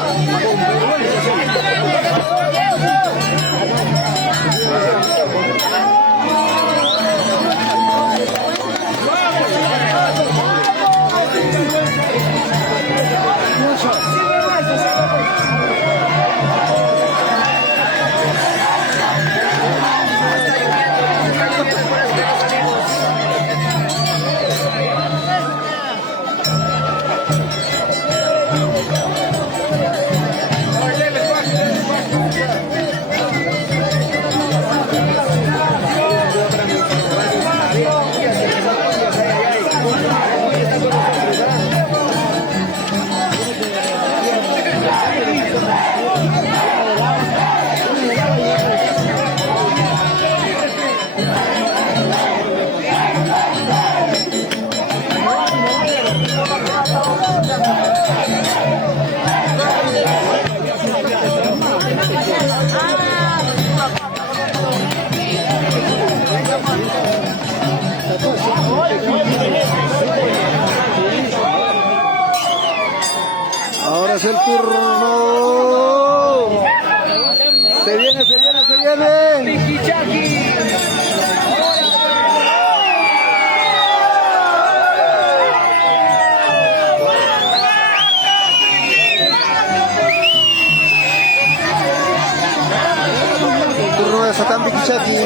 Ahora es el turno. Se viene. El turno de Satán Pichaki.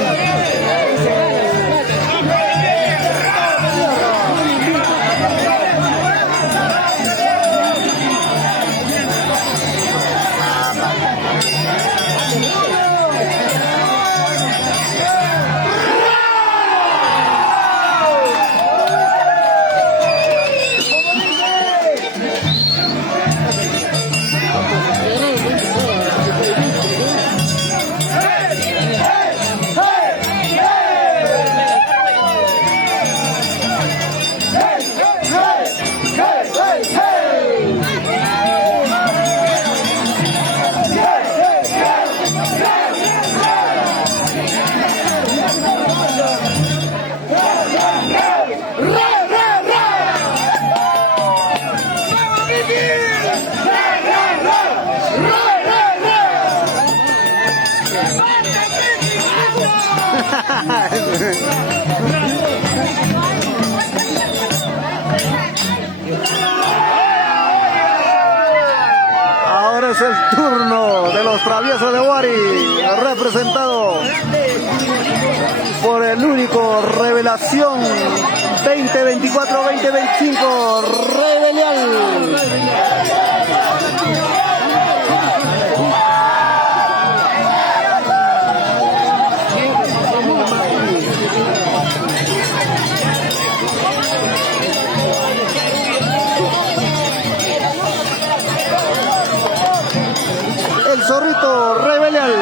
Ahora es el turno de los traviesos de Wari, representado por el único Revelación 2024-2025, Rey Belial. El zorrito Rey Belial.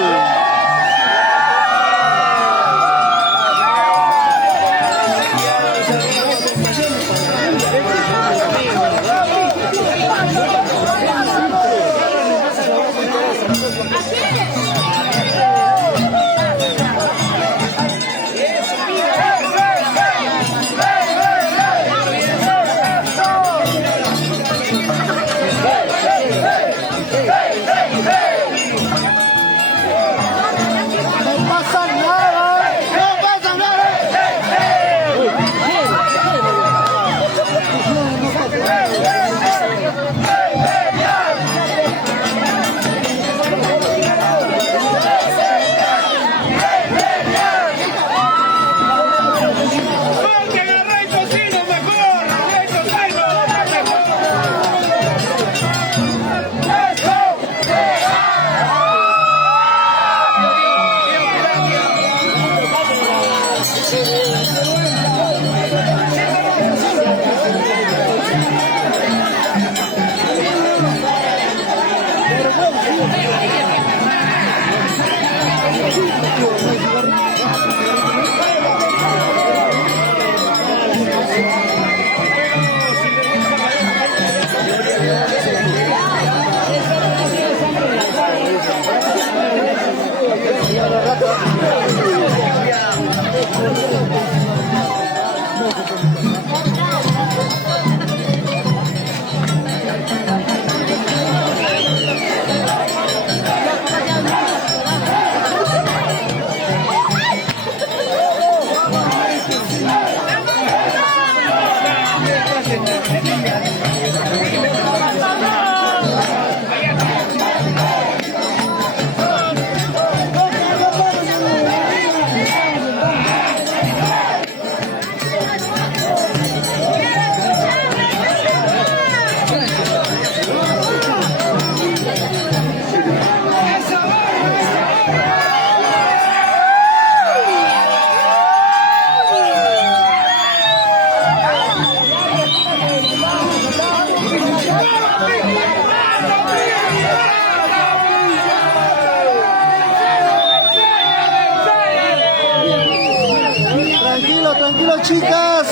Tranquilo, tranquilo, chicas.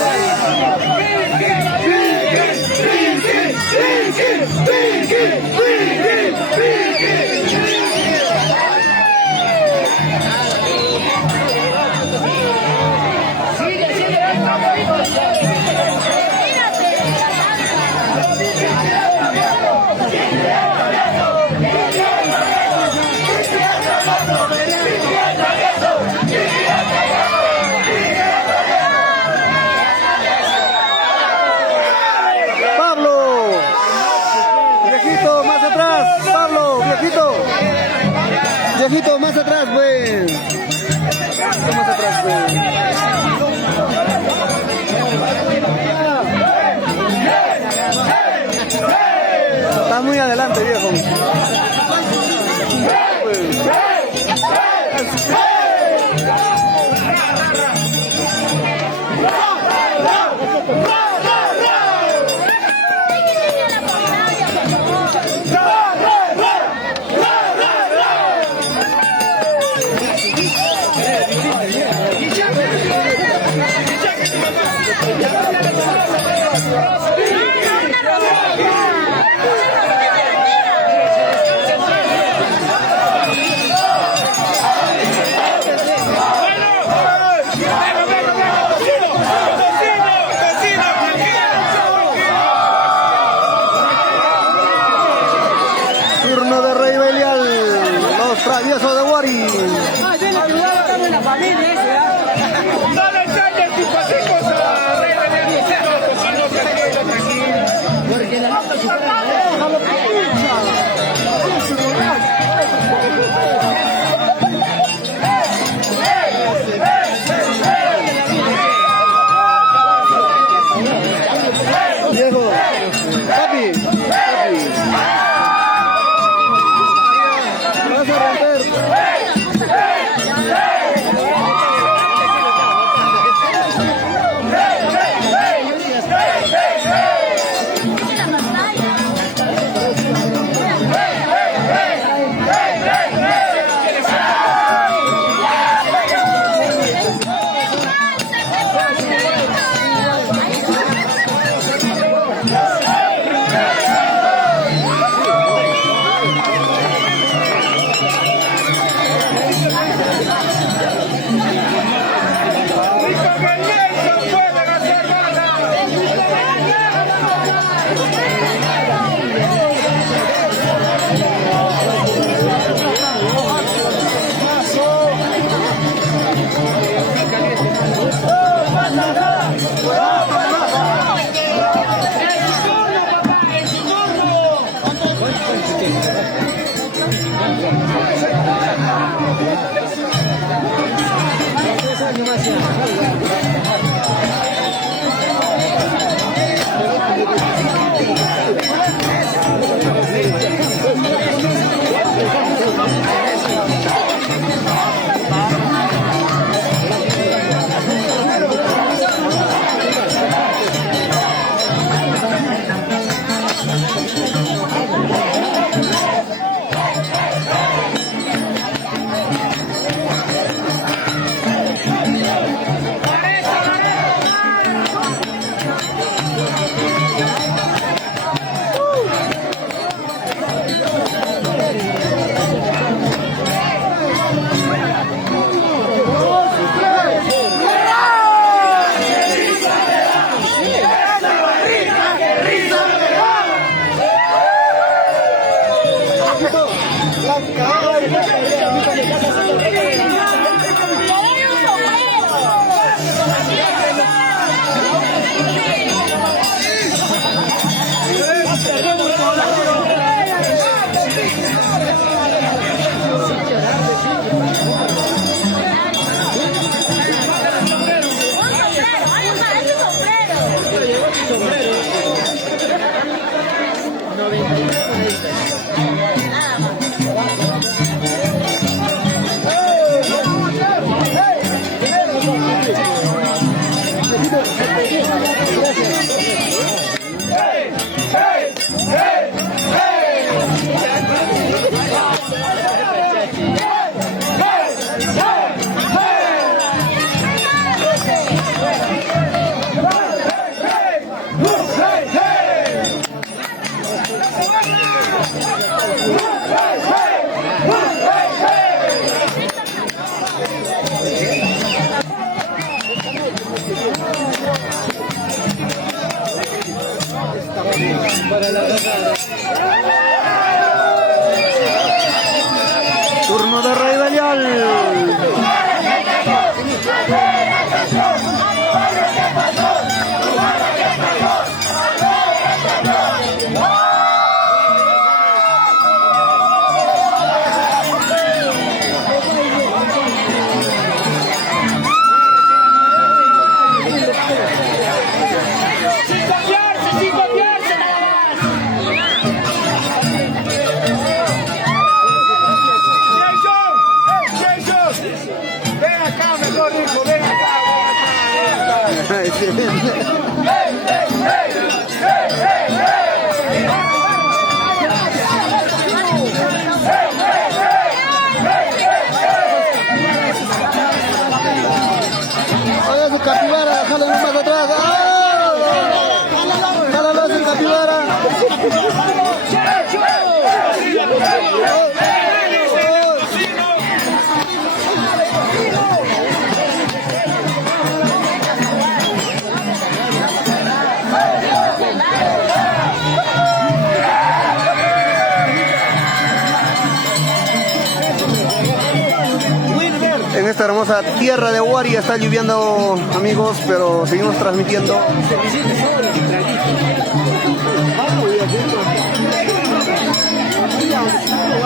Viejito, más atrás, güey. Más atrás, güey. Está muy adelante, viejo. Turno de Rey Belial, los traviesos de Guari. Ah, tiene que jugar acá en la familia ese, ¿ah? No le saquen tus pasitos a Rey Belial. Porque la nota supera a la Viejo, papi, papi. Vas a romper. Turno de Rey Belial. Sin copiarse nada más. Jason, ven acá, mejor hijo, ven acá. Oiga su capibara, jálalo más atrás. Jálalo su capibara. En esta hermosa tierra de Huari está lloviendo, amigos, pero seguimos transmitiendo.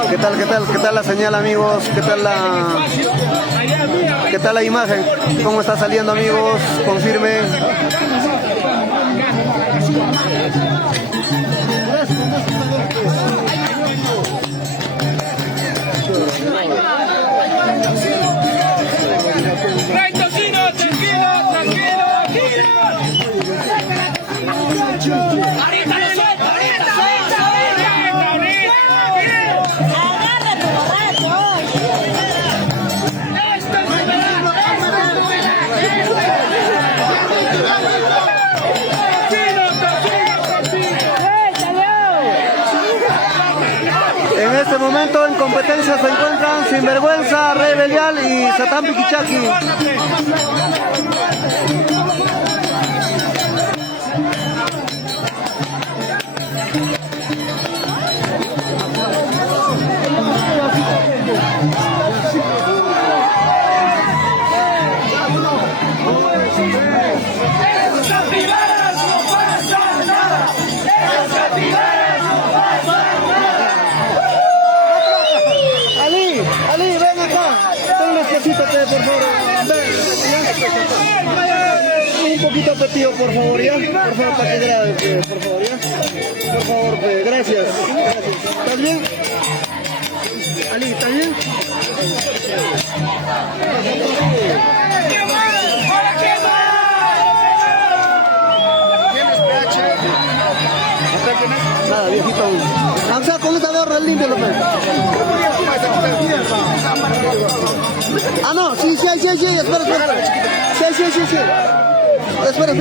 ¿Qué tal, qué tal, qué tal la señal, amigos? ¿Qué tal la imagen? ¿Cómo está saliendo, amigos? Confirmen. Tranquilo, tranquilo, tranquilo. Ahorita lo suelto, ahorita, Agarra tu borracho. En este momento en competencia se encuentran Sinvergüenza, Rey Belial y Satán Piquichaki. Ali, ven acá. Ten un espacito, por favor. Ven. Un poquito petido, por favor, ya. Por favor, para que grabes, por favor, ya. Por favor, gracias. Gracias. ¿Estás bien? Ali, ¿estás bien? Nada, viejito. Aunque con esta gorra límpialo, pues. Ah, no, sí, espera. Sí. Espera.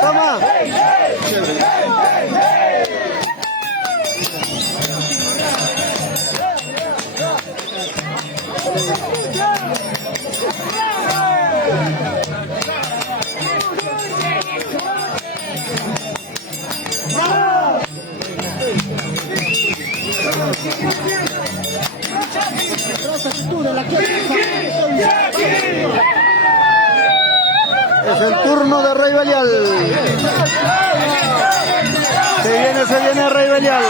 Toma. Jackie! Es el turno de Rey Belial. Se viene Rey Belial.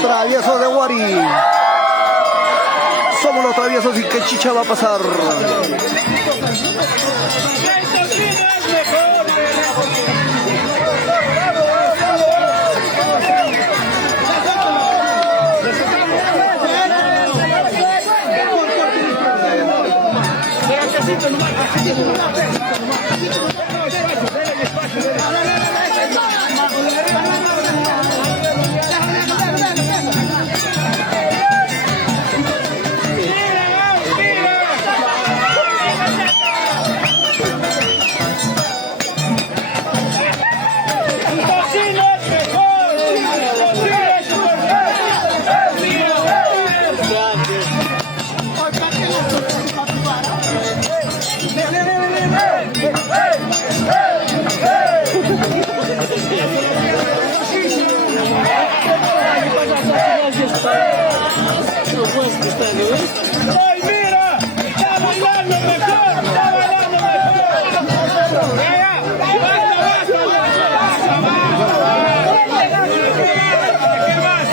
Travieso de Wari. Somos los traviesos y qué chicha va a pasar. ¡Ay, mira! ¡Está bailando mejor! ¡Está bailando mejor! ¡Ya! ¡Basta, ¿qué más?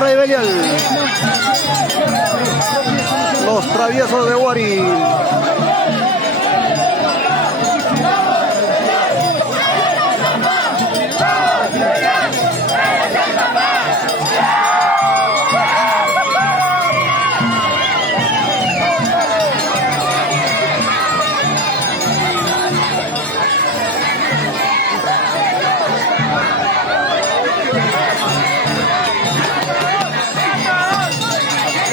Rey Belial. Los traviesos de Wari.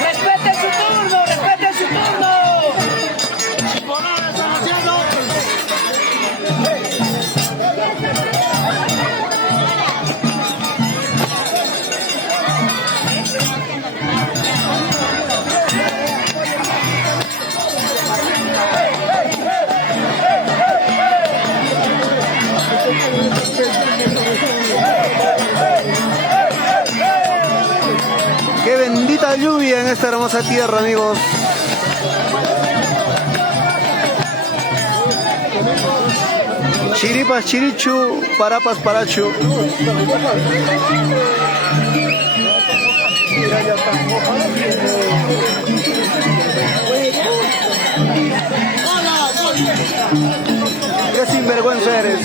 ¡Respete su turno! ¡Respete su turno! lluvia en esta hermosa tierra, amigos. Chiripas, chirichu, parapas, parachu. Qué sinvergüenza eres.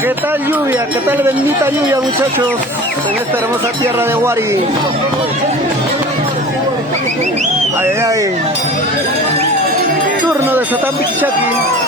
¿Qué tal lluvia? ¿Qué tal bendita lluvia, muchachos? En esta hermosa tierra de Huari. Ay, ay, ay. Turno de Satán Pichichaki.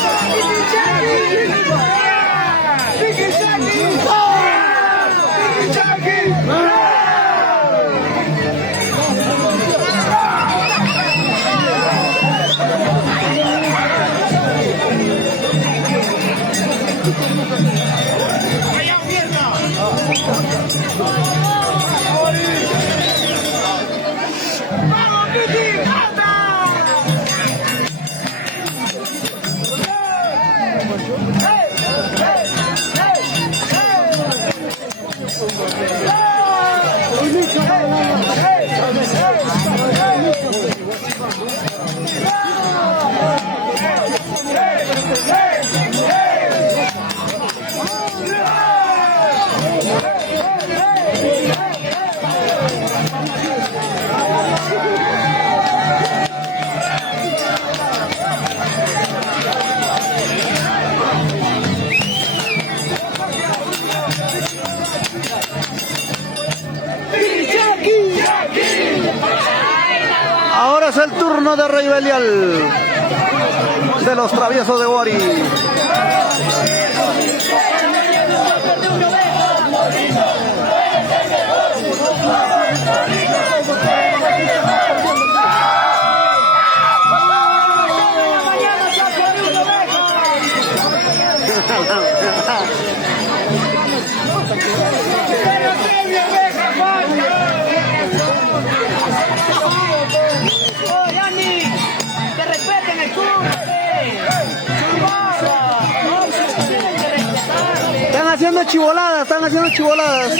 Ahora es el turno de Rey Belial, de los traviesos de Huari. Están haciendo chivoladas, están haciendo chivoladas.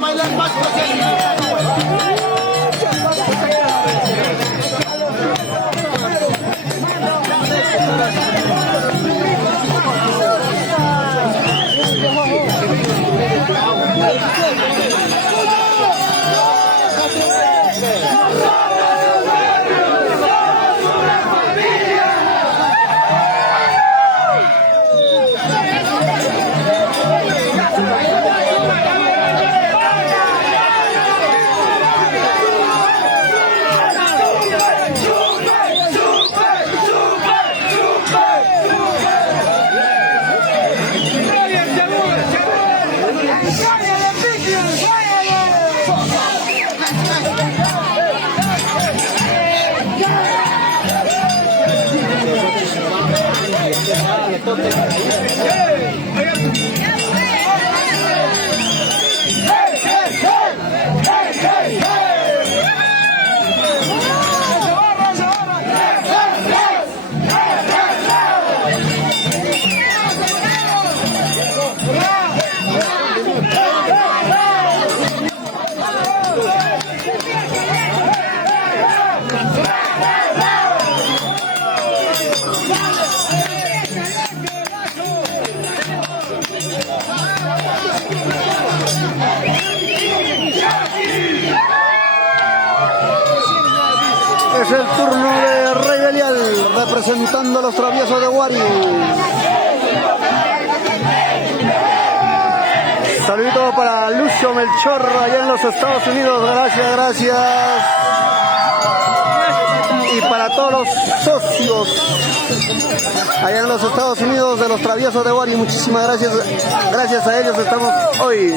bailar más Es el turno de Rey Belial representando a los traviesos de Guari. Saludito para Lucio Melchor allá en los Estados Unidos. Gracias, gracias. Y para todos los socios allá en los Estados Unidos de los traviesos de Guari, muchísimas gracias. Gracias a ellos estamos hoy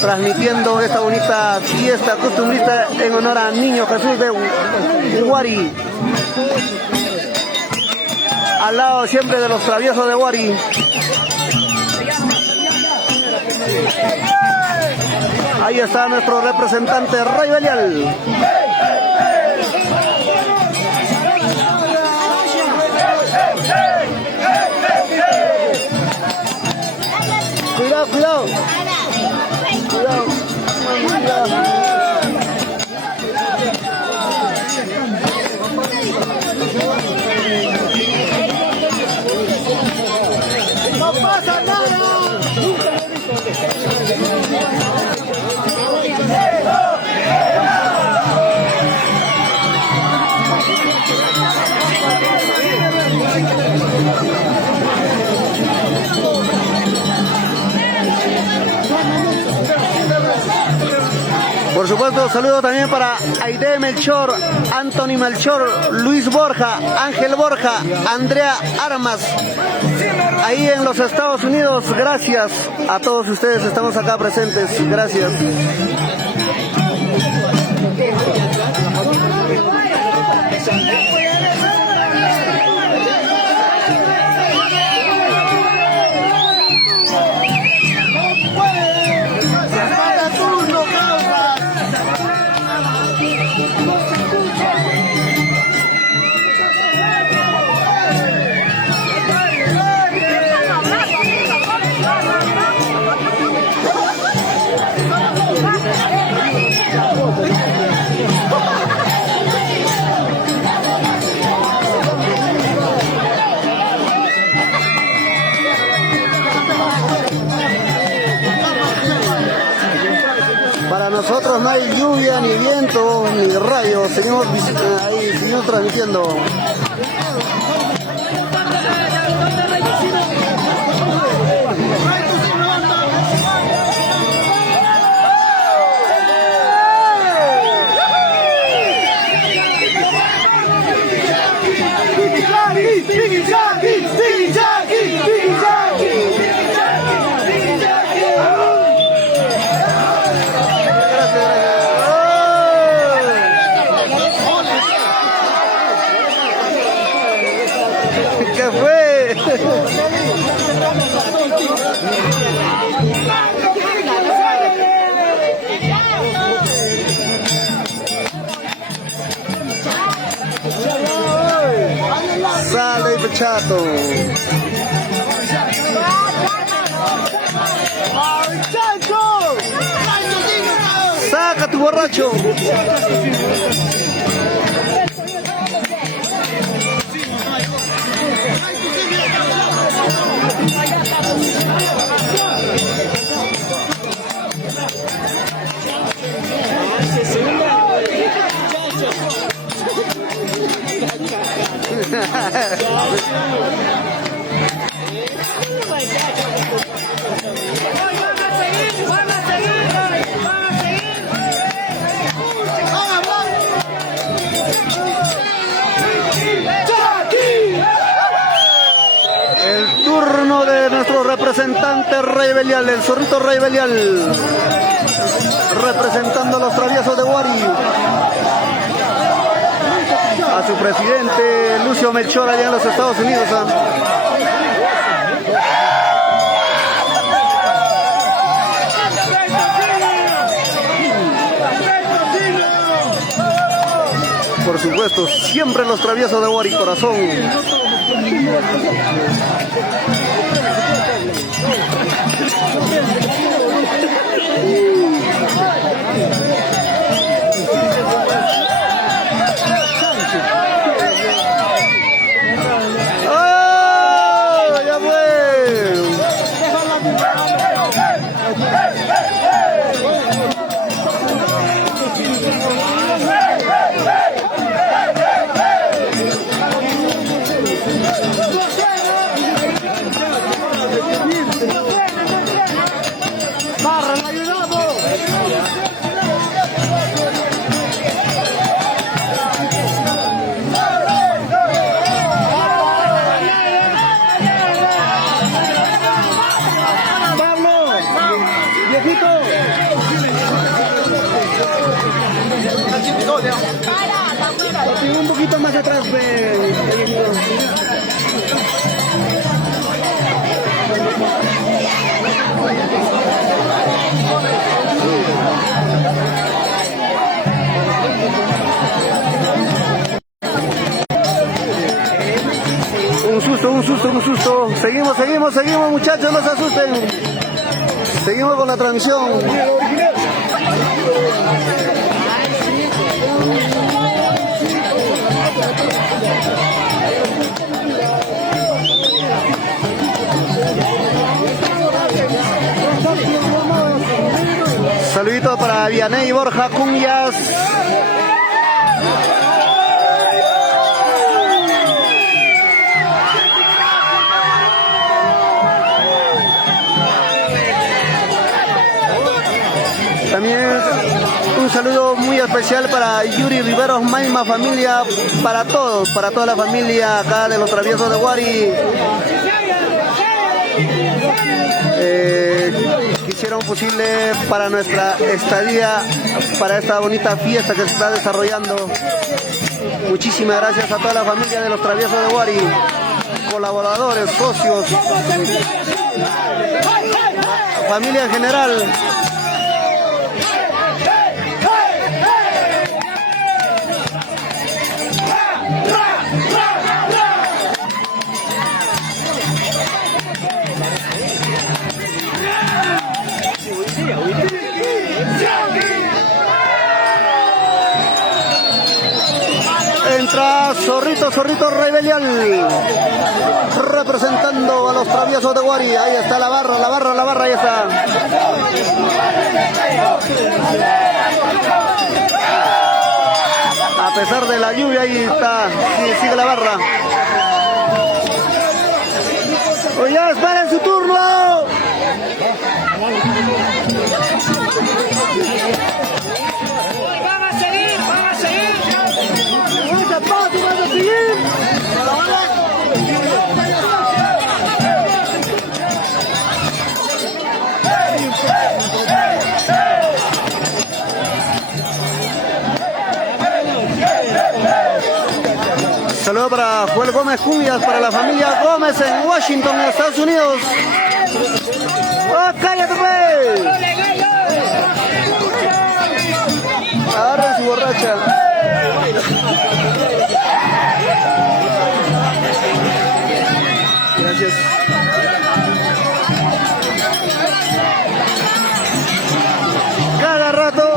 transmitiendo esta bonita fiesta costumbrista en honor a Niño Jesús de Guari. Al lado siempre de los traviesos de Guari. Ahí está nuestro representante Rey Belial. Cuidado, cuidado. Cuidado. no pasa nada. Por supuesto, saludo también para Aide Melchor, Anthony Melchor, Luis Borja, Ángel Borja, Andrea Armas, ahí en los Estados Unidos. Gracias a todos ustedes, estamos acá presentes. Gracias. Para nosotros no hay lluvia, ni viento, ni rayos. Seguimos ahí, seguimos transmitiendo. ¿Qué fue? Sale y pechato. ¡Muchachos! tu borracho. El turno de nuestro representante Rey Belial, el zorrito Rey Belial, representando a los traviesos de Guari. A su presidente Lucio Melchor allá en los Estados Unidos. Por supuesto, siempre los traviesos de Guari, corazón. Un poquito más atrás, Un susto. Seguimos muchachos, no se asusten. Seguimos con la transmisión. Saludito para Vianey Borja Cunyas. También un saludo muy especial para Yuri Riveros Maima familia, para todos, para toda la familia acá de los traviesos de Guari. Hicieron posible para nuestra estadía, para esta bonita fiesta que se está desarrollando. Muchísimas gracias a toda la familia de los traviesos de Guari, colaboradores, socios, familia en general. Entra Zorrito Rey Belial, representando a los traviesos de Guari. Ahí está la barra, ahí está. A pesar de la lluvia, ahí está, sigue la barra. Oye, ya esperen su turno. Saludos para Joel Gómez Cubias, para la familia Gómez en Washington, en Estados Unidos. ¡Oh, cállate, pues! Agarren su borracha. Gracias. Cada rato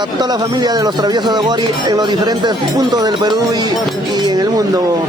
a toda la familia de los traviesos de Wari en los diferentes puntos del Perú y en el mundo.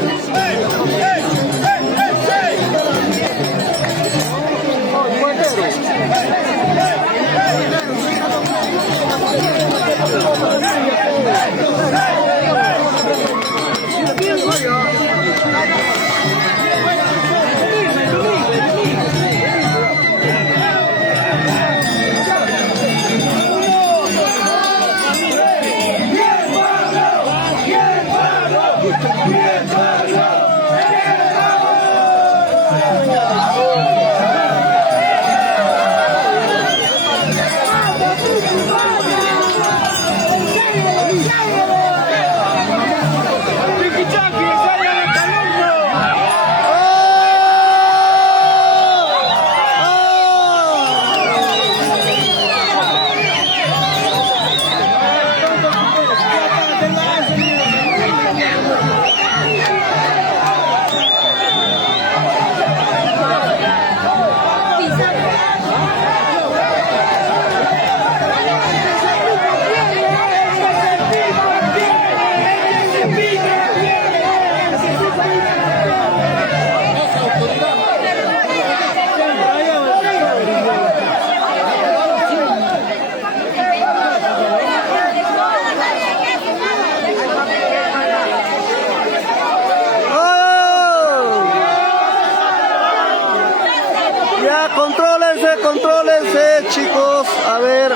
Contrólense, chicos. A ver.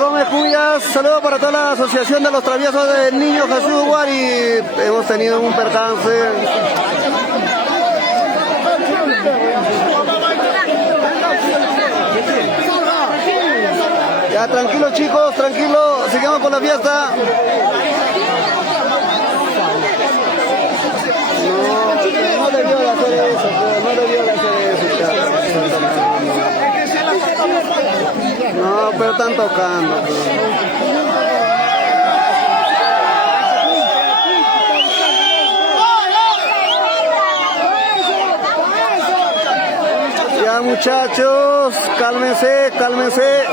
Gómez Cuyas, saludo para toda la asociación de los traviesos del Niño Jesús Wari. Hemos tenido un percance. Ya, tranquilos, chicos, tranquilos. Sigamos con la fiesta. No debió de hacer eso, no debió de hacer eso. No, pero están tocando. Ya, muchachos, cálmense, cálmense.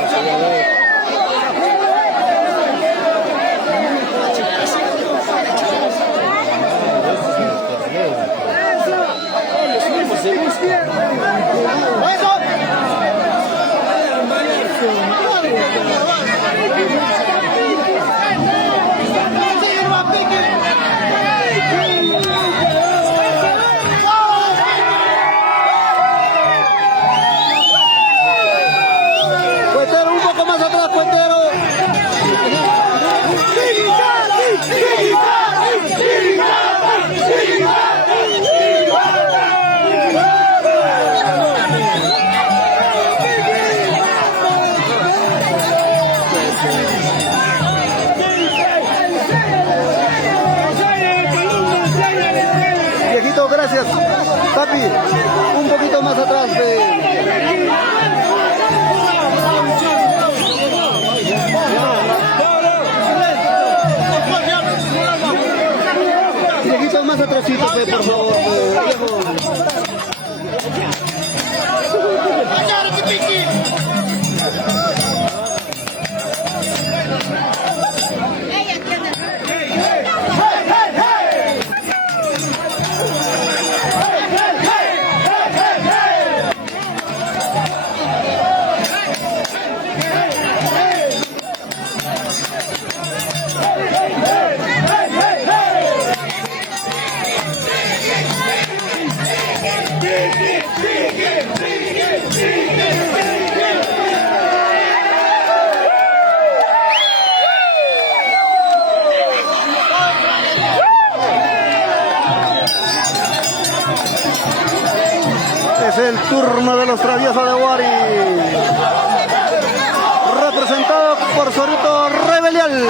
Cuetero, un poco más atrás, Cuetero. Viejito, gracias. Papi, un poquito más atrás de... Viejito, más atrásito, por favor. Es el turno de los traviesos de Wari, representado por Sorito Rebelial.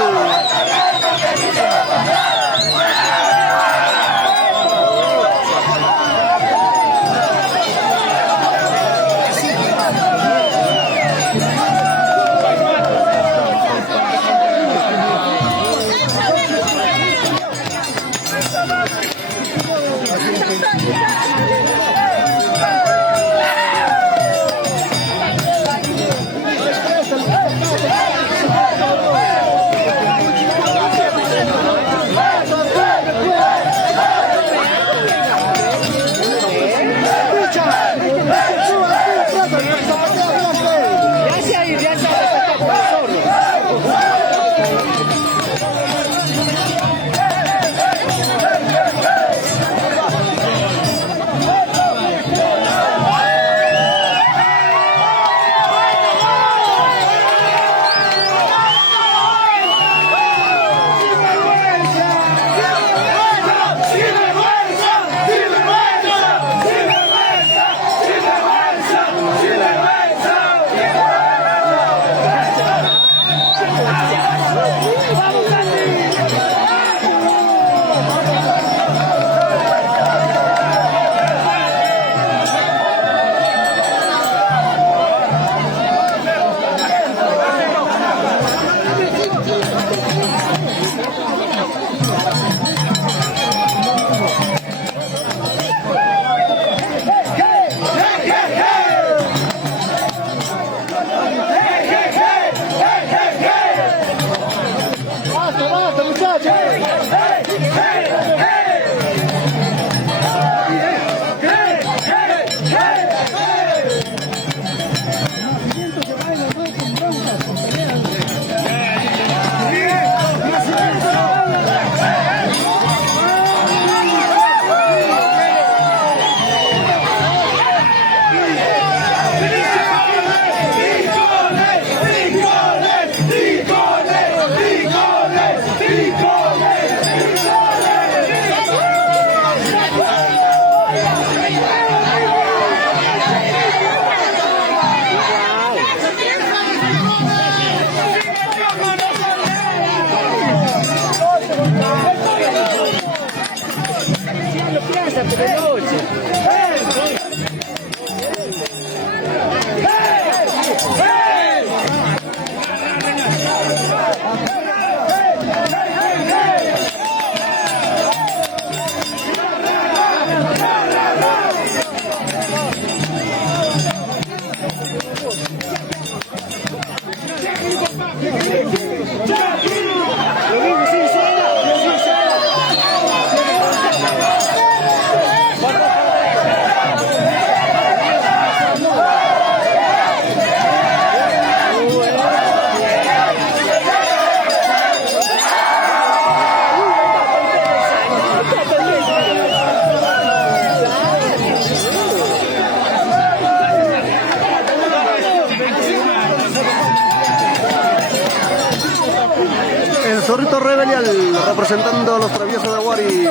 representando a los traviesos de Aguari.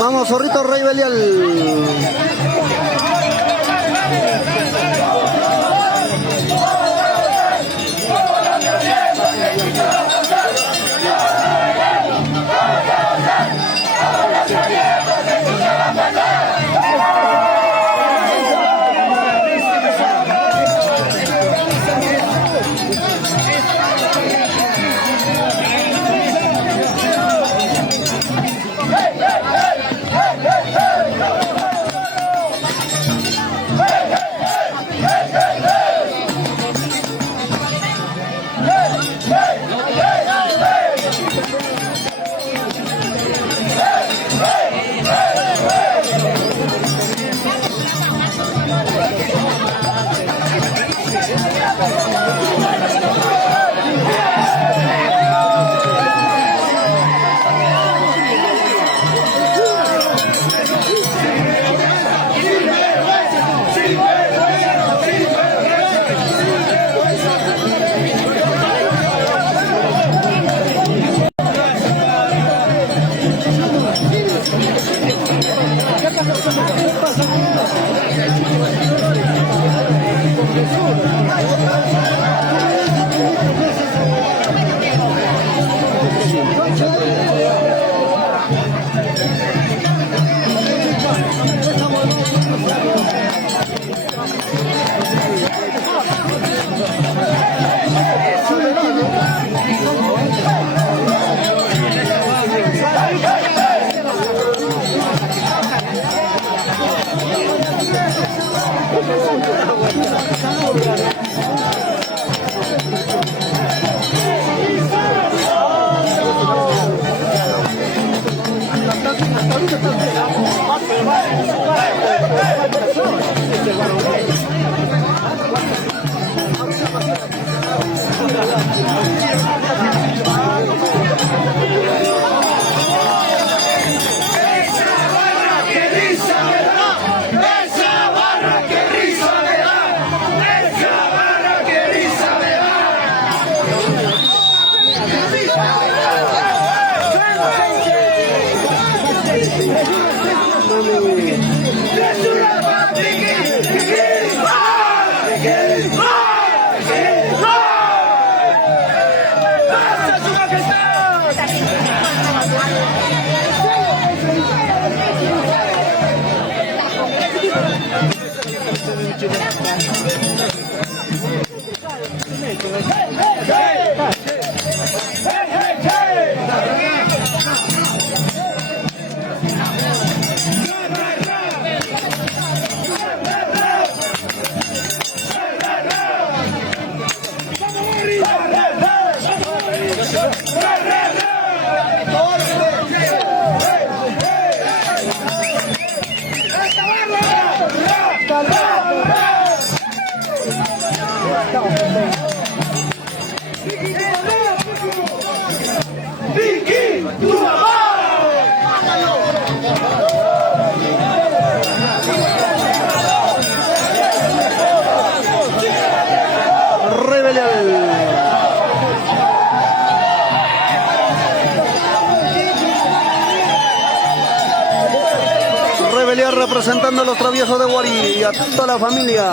Vamos, Zorrito Rey Belial. Rebelión representando a los traviesos de Guari y a toda la familia.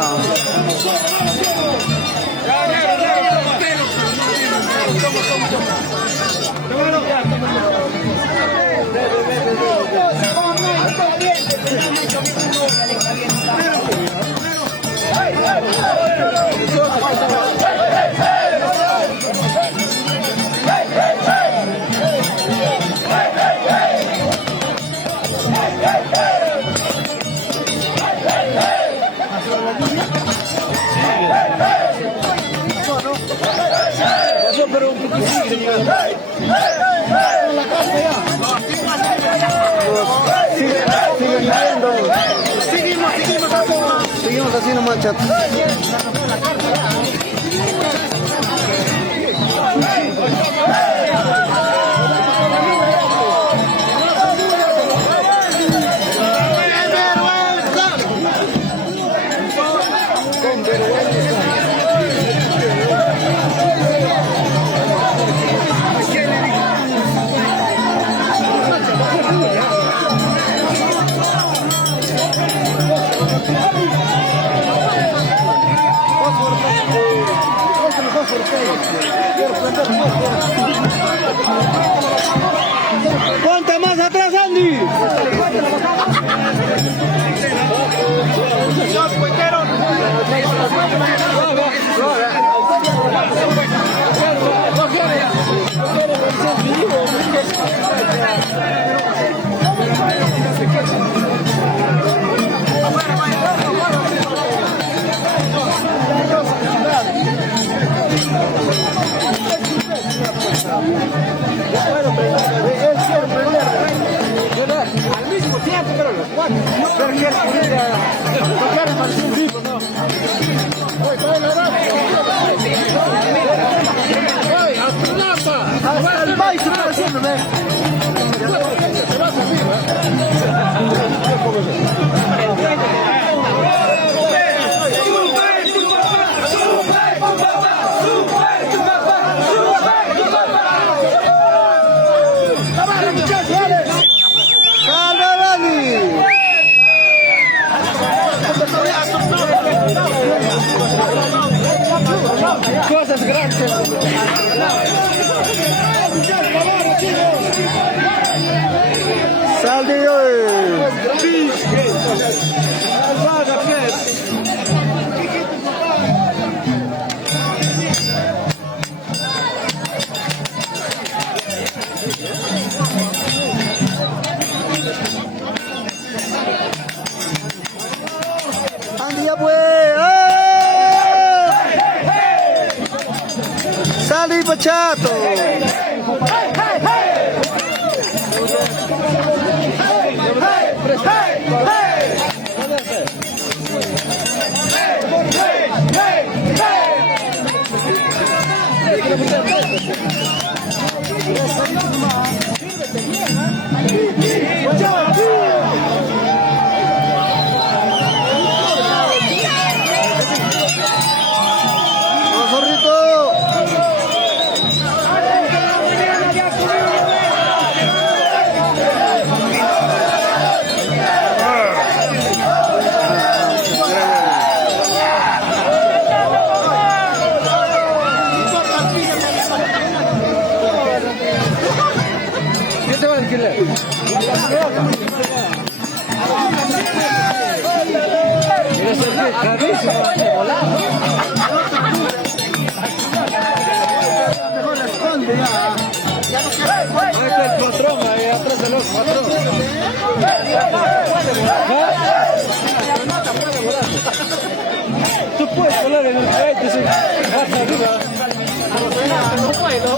Seguimos así nomás, chat. Ponte más atrás, Andy. Al mismo tiempo, pero los cuatro. Pero que tocar el marcín vivo, ¿no? Oye, trae la edad. Oye, hasta el país se está haciendo, ¿ves? Se va a salir, cosas grandes. Sal de hoy. Andy ya fue. Sal y Pachato. responde ya. Ya no quiere responder. Ahí está el patrón, ahí atrás del otro patrón. Tú puedes volar en el cohete, sí. Hasta arriba. No puedo.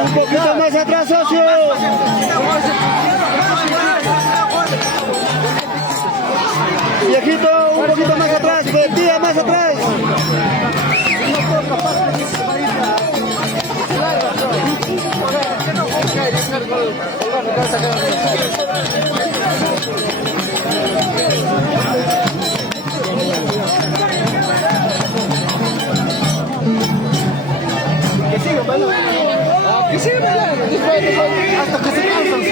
Un poquito más atrás, socio. Viejito, un poquito más atrás, tía, más atrás. Que siga bailando. Que siga bailando. Hasta que se cansan.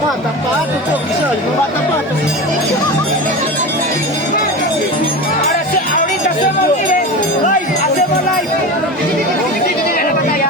Mata pato, no mata pato. Ahorita hacemos live, hacemos live. En la pantalla.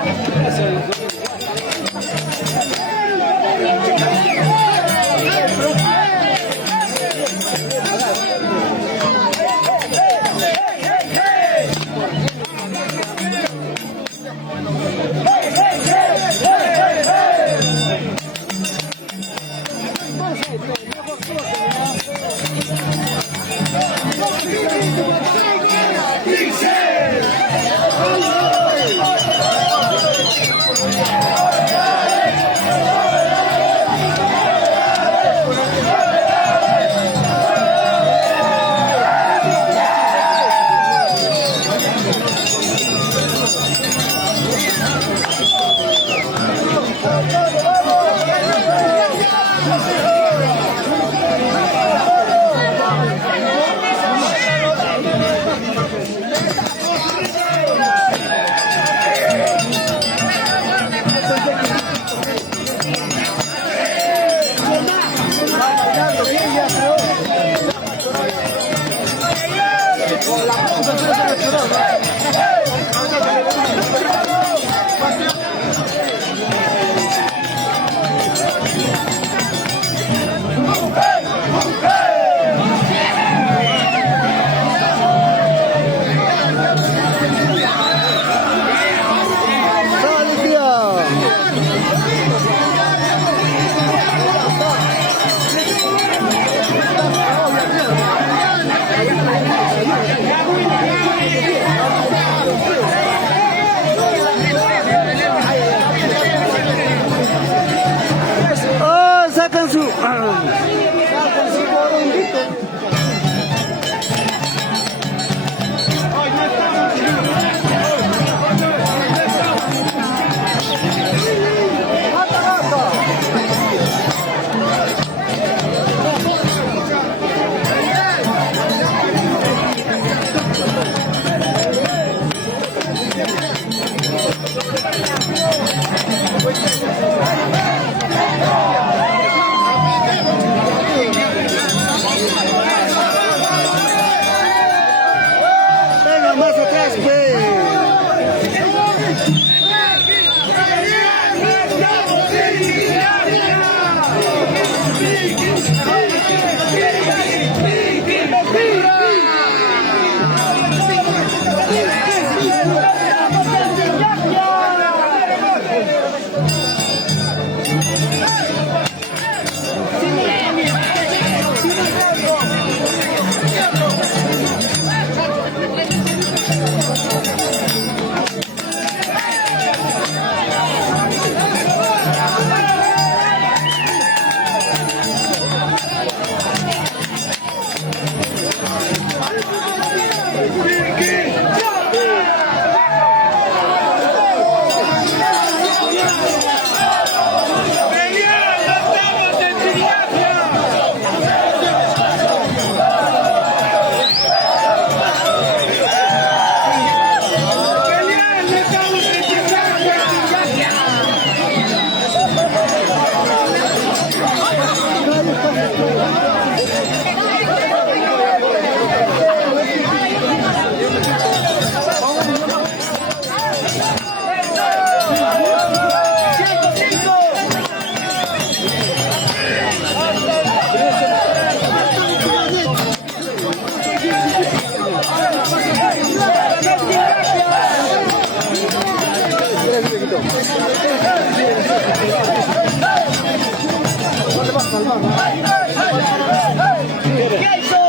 ¿Qué hizo?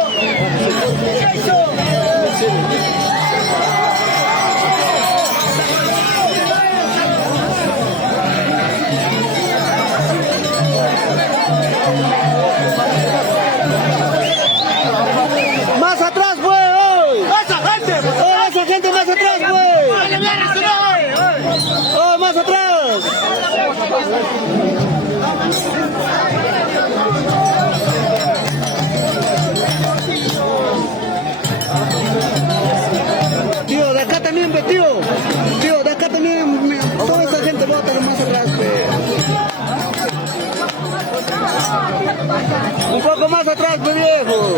¿Qué hizo? Más atrás, pues. Esa gente más atrás, pues. Oh, más atrás. Tío, de acá también, ve, tío. Tío, de acá también. Toda esa gente va a estar más atrás, pues. Un poco más atrás, pues, viejo.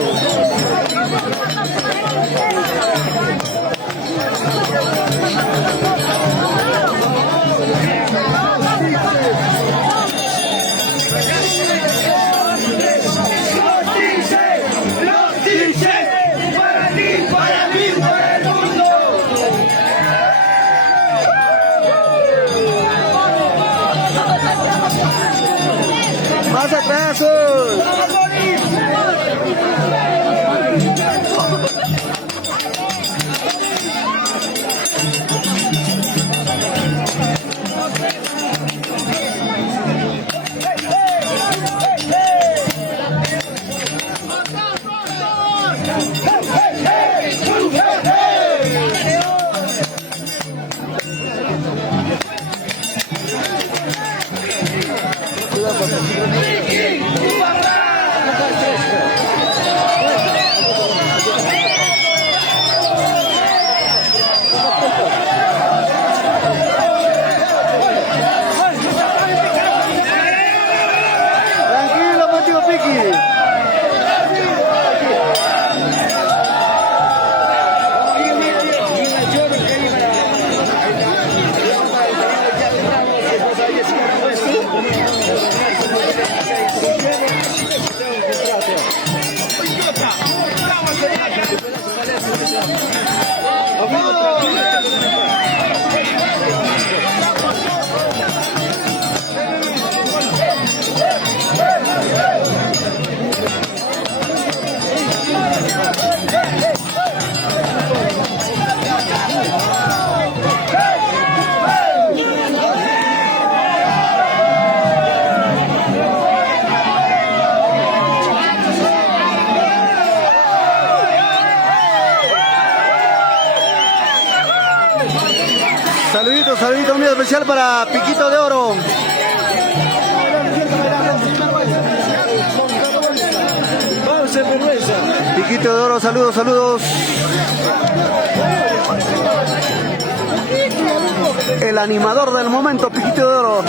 Más atrás. Tranquilo, Mateo Piqui. Saludito muy especial para Piquito de Oro. Piquito de Oro, saludos. El animador del momento, Piquito de Oro.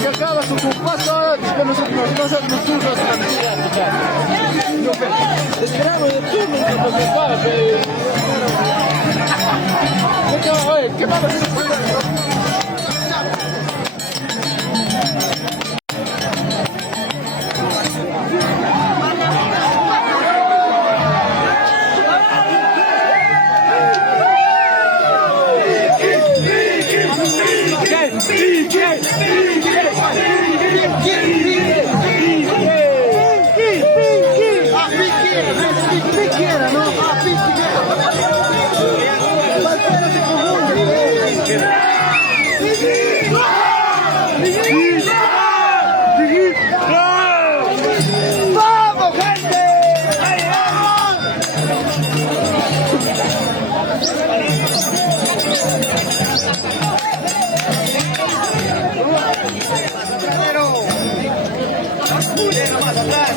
Que acaba su pasa, que nosotros esperamos de turno que nos pase. ¿Qué vamos a hacer? ¡Vamos, gente! Más atrás.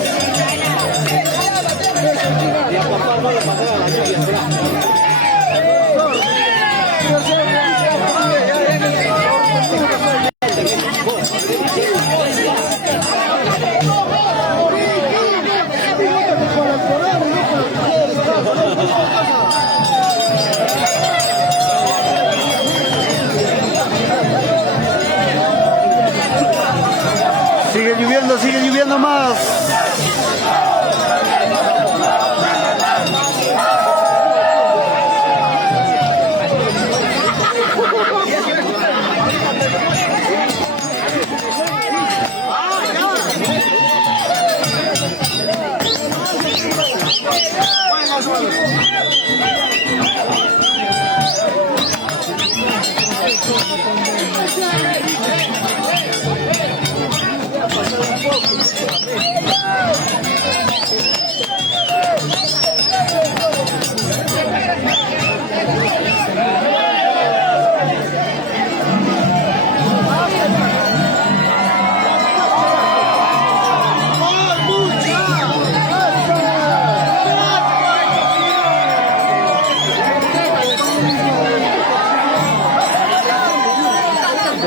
Sigue lloviendo más.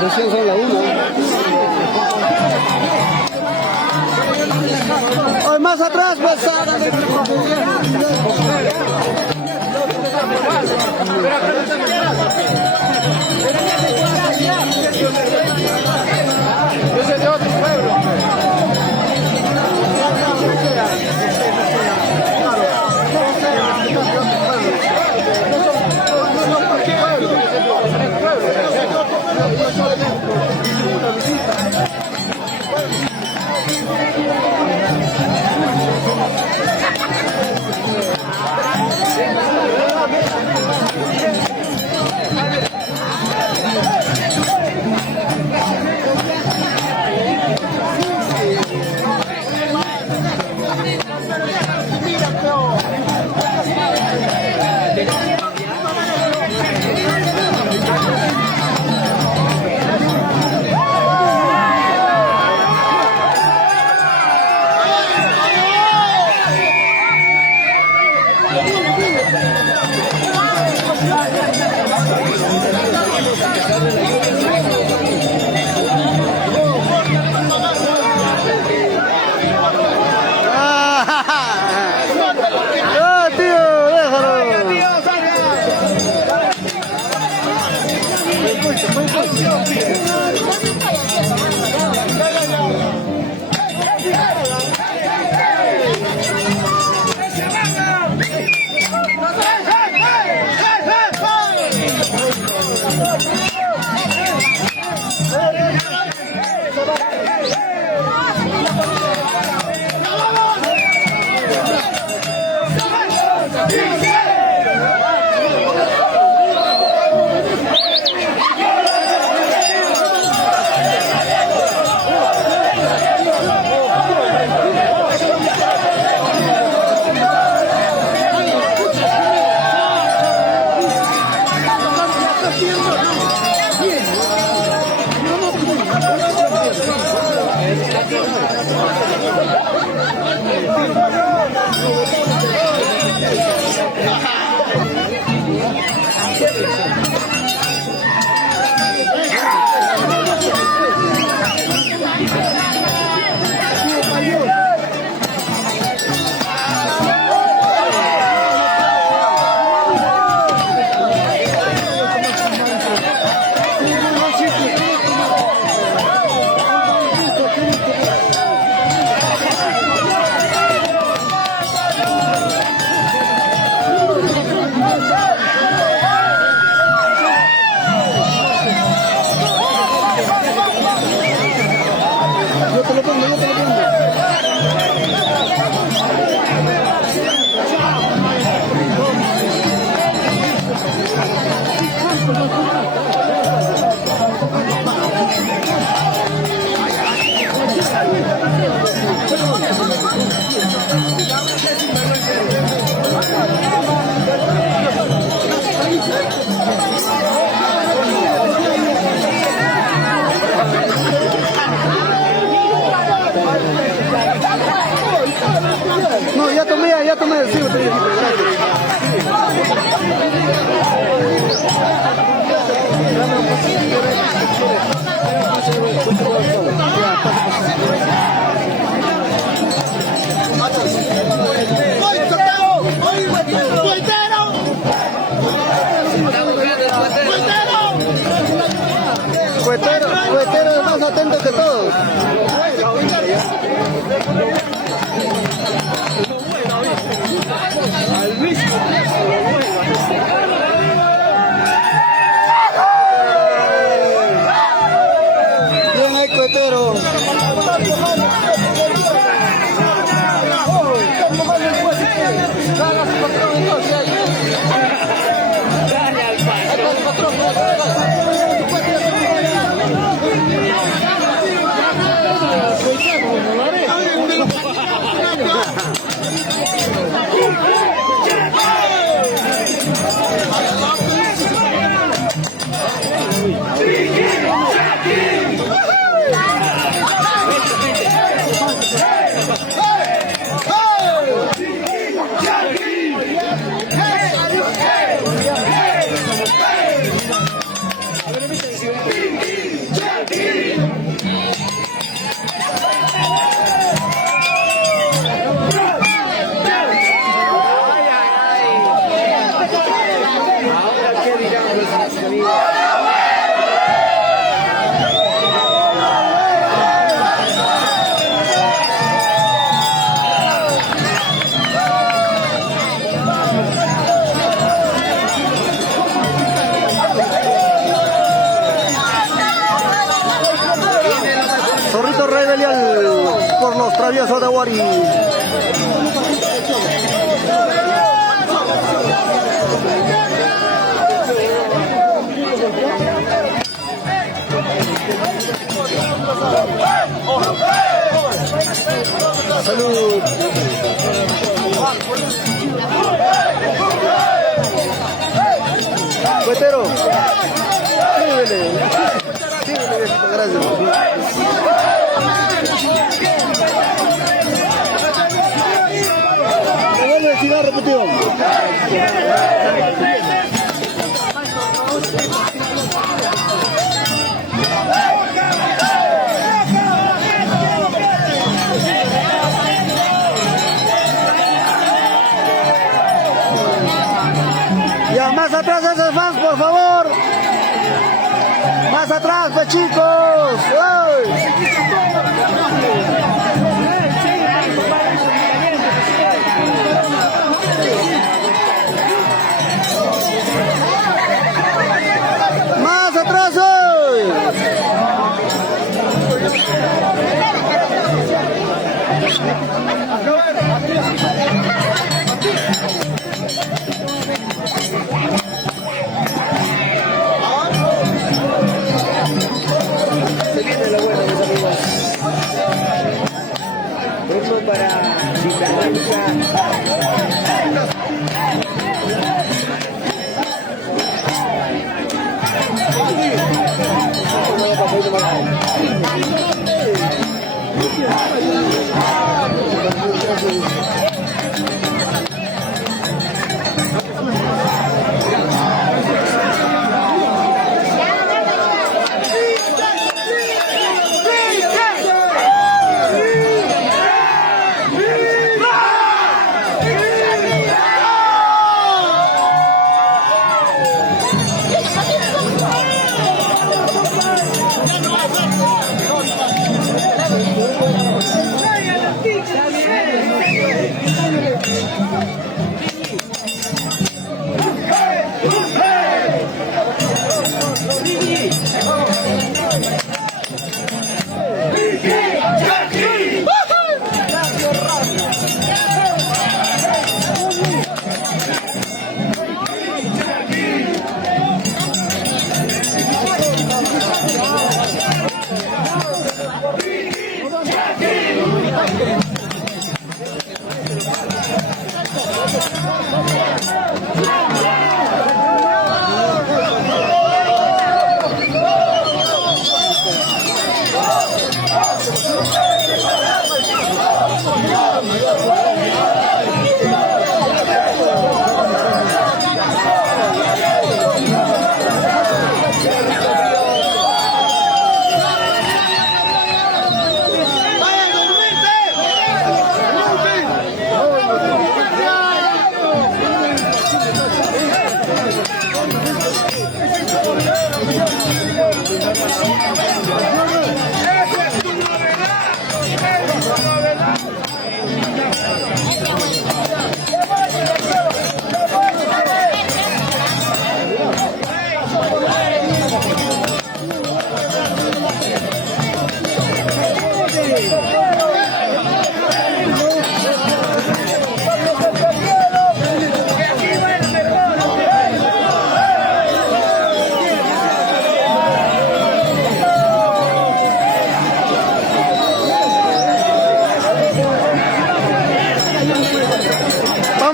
Recién son la 1. Hoy más atrás, pasada. Ese es de otro pueblo. No, ya tomé, sí, Cuetero es más atento que todos. Bien ahí, Cuetero. Dale a su patrón entonces ahí. Dale al patrón. Dale al patrón. Zorrito Rebelial por los traviesos de Wari. Salud. Cuetero. Síguele. Síguele, viejito, gracias. Me vuelve el cigarro, repetido. Ya, más atrás esos fans, por favor. Más atrás, pues chicos. ¡Ay! Más atrás, ¡ay! Se viene la buena, mis amigos.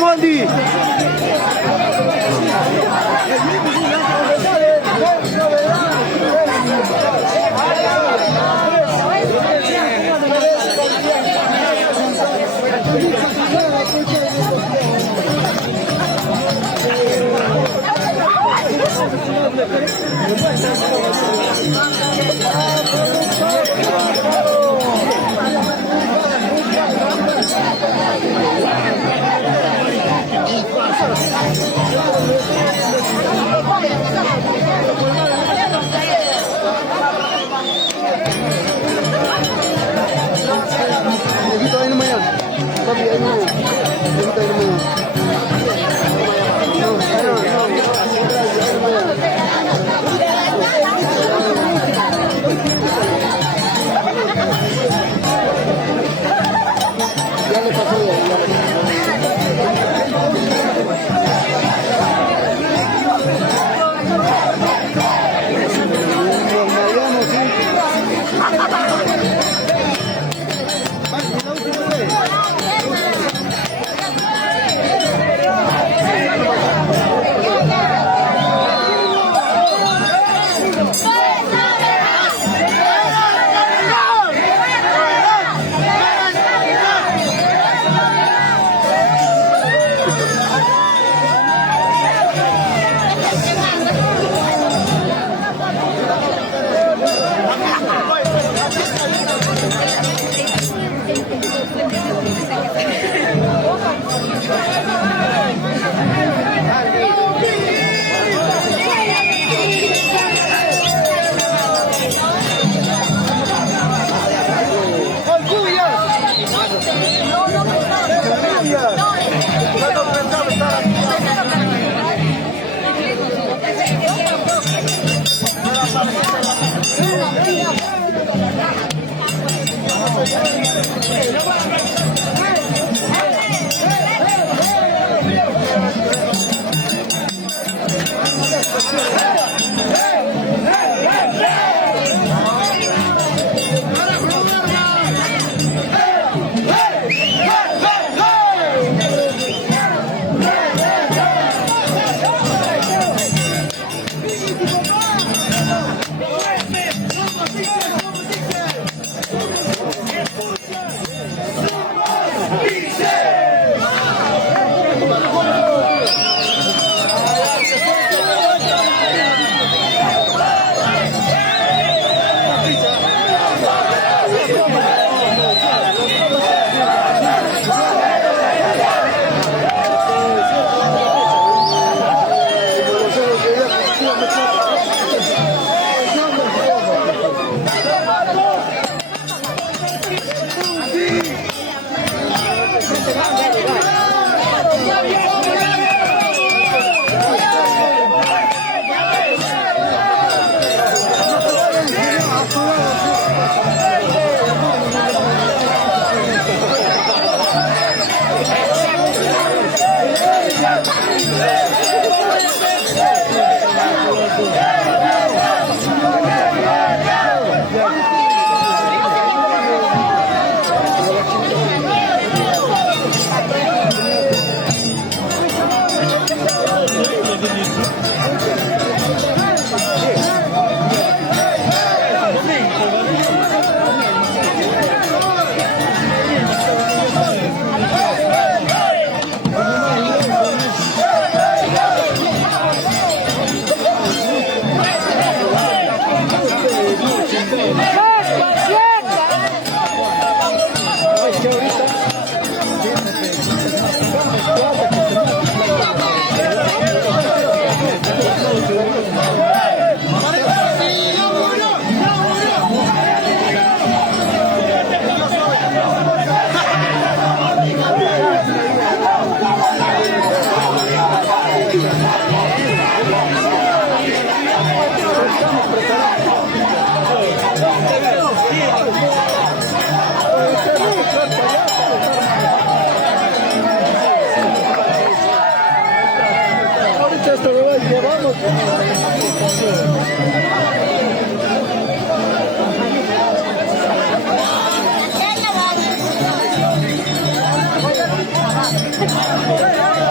vamos Andy. Ya, ya va.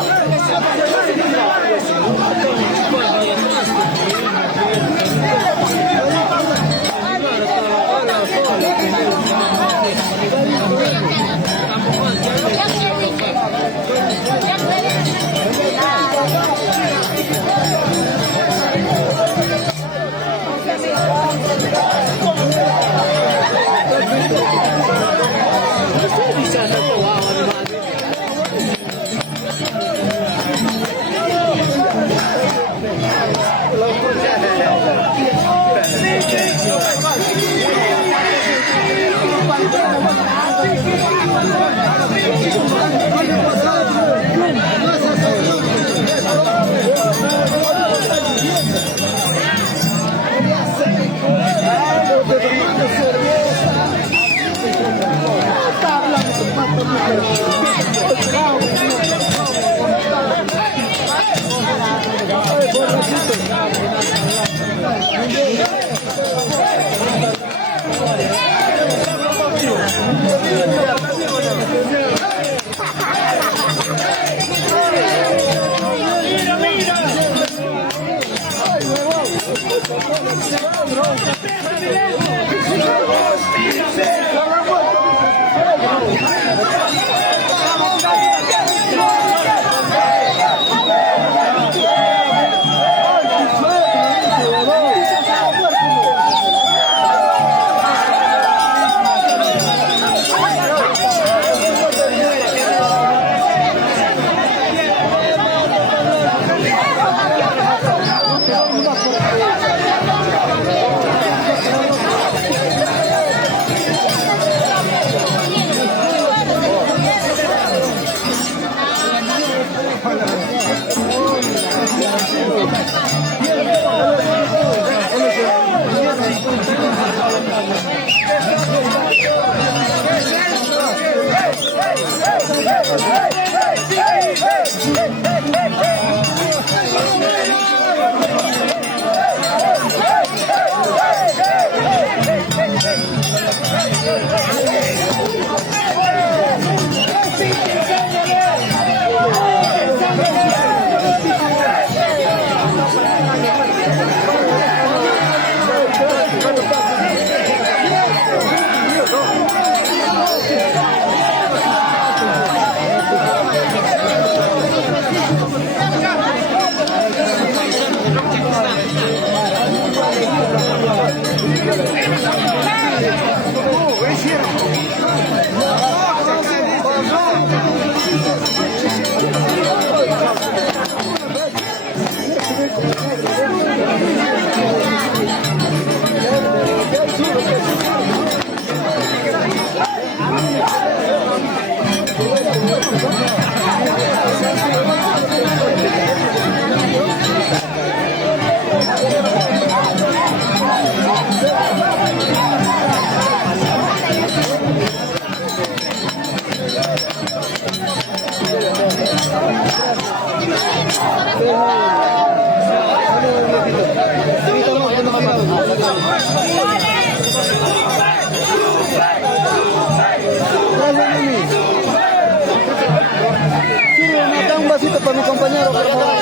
Da un vasito para mi compañero, por favor.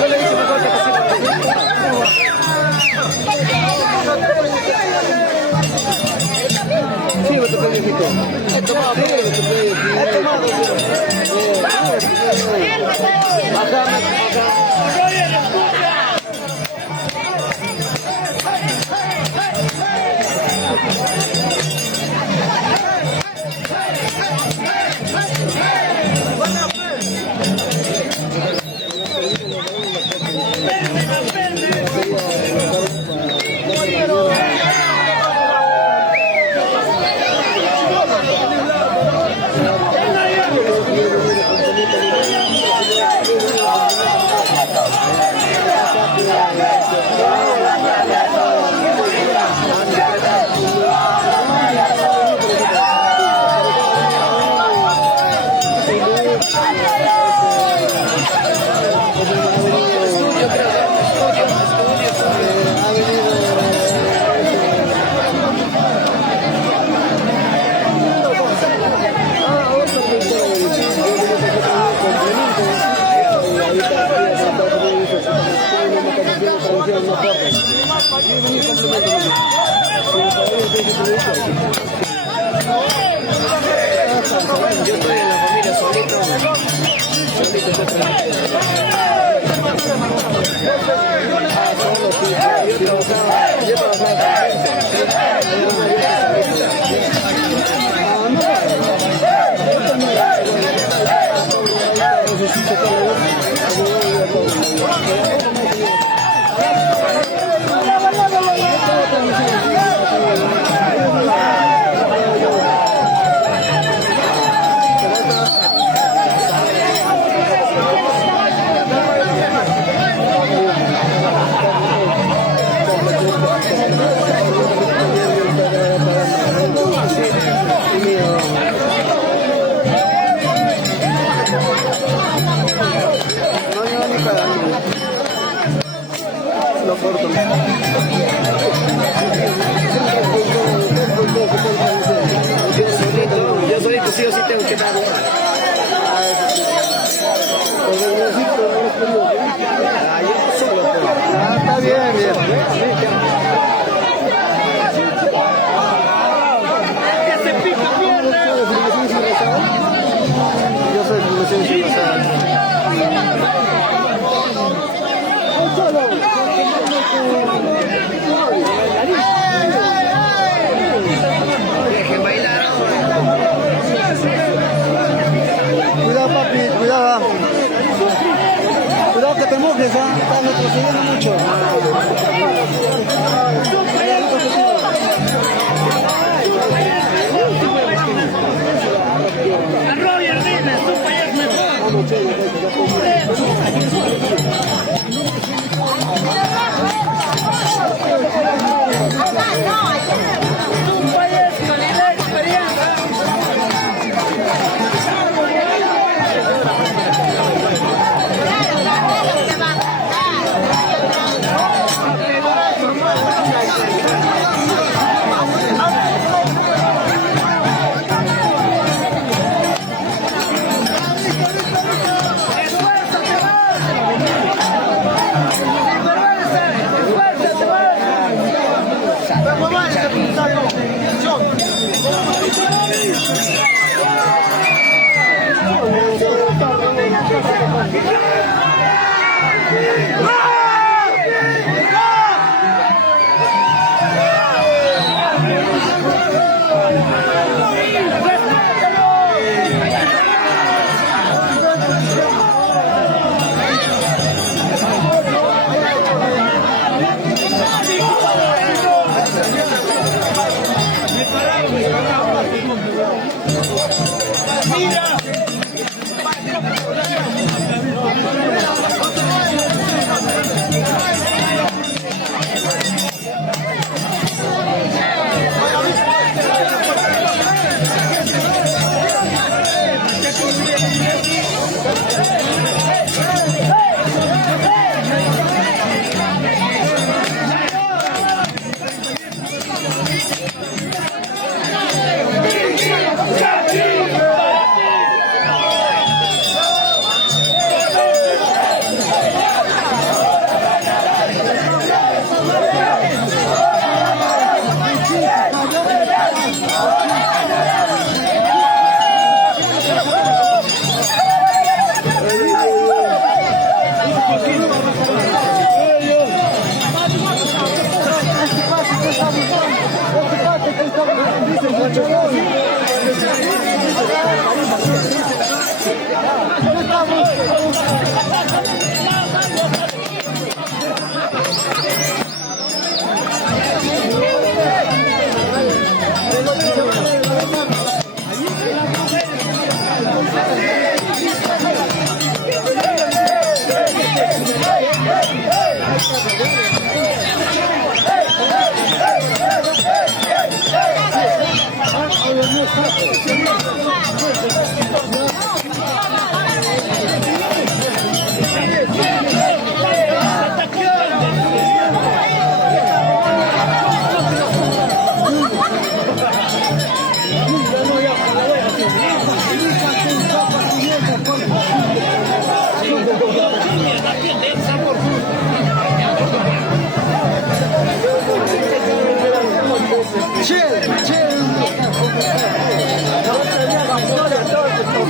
Yo le hice mejor que sí, vete por viejito. He tomado, he tomado. Yo estoy en la familia solito. Yo trabajaba yo solito sí o sí tengo que dar. Está bien, bien. Yo soy Fundación Sin Pasar. Cuidado, papi, cuidado. Cuidado que te mojes, ¿ah? Estás retrocediendo mucho. Roger, dime, tú para allá es mejor.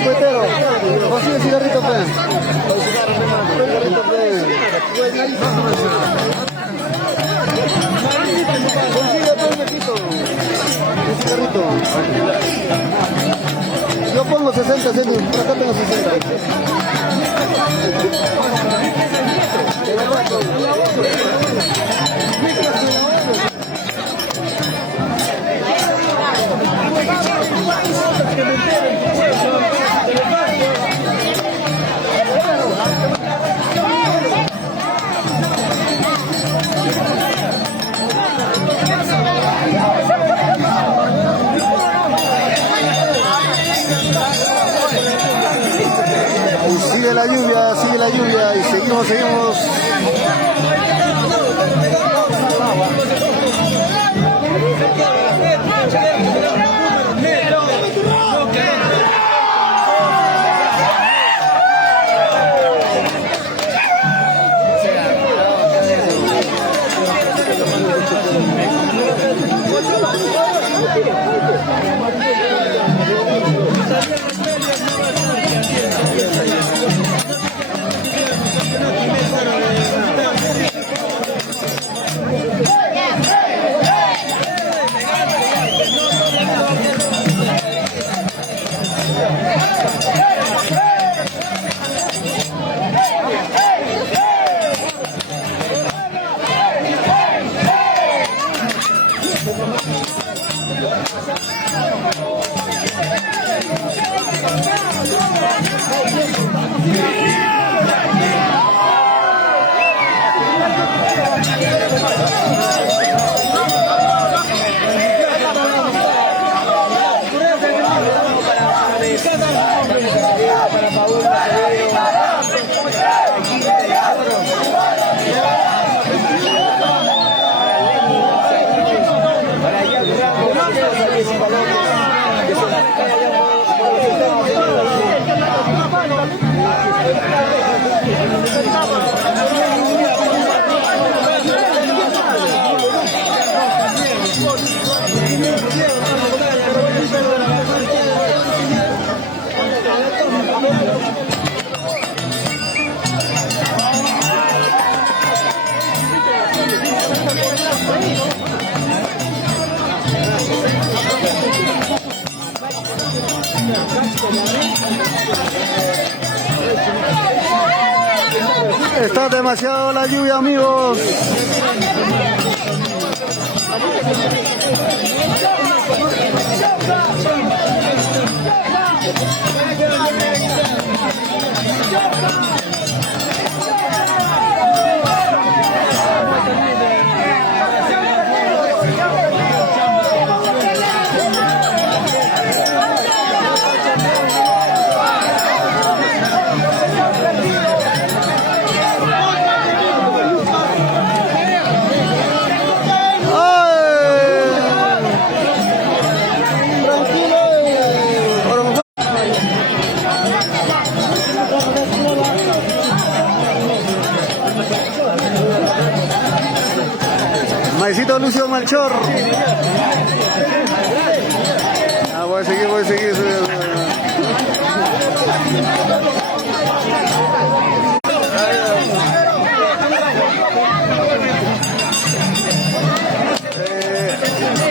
Cuetero, consigue cigarrito, pe. Cigarrito, pe. Consigue todo un equito. Un cigarrito. Yo pongo 60 centavos, por acá tengo 60. Sigue la lluvia y seguimos. Está demasiado la lluvia, amigos. Maicito Lucio Melchor. Voy a seguir.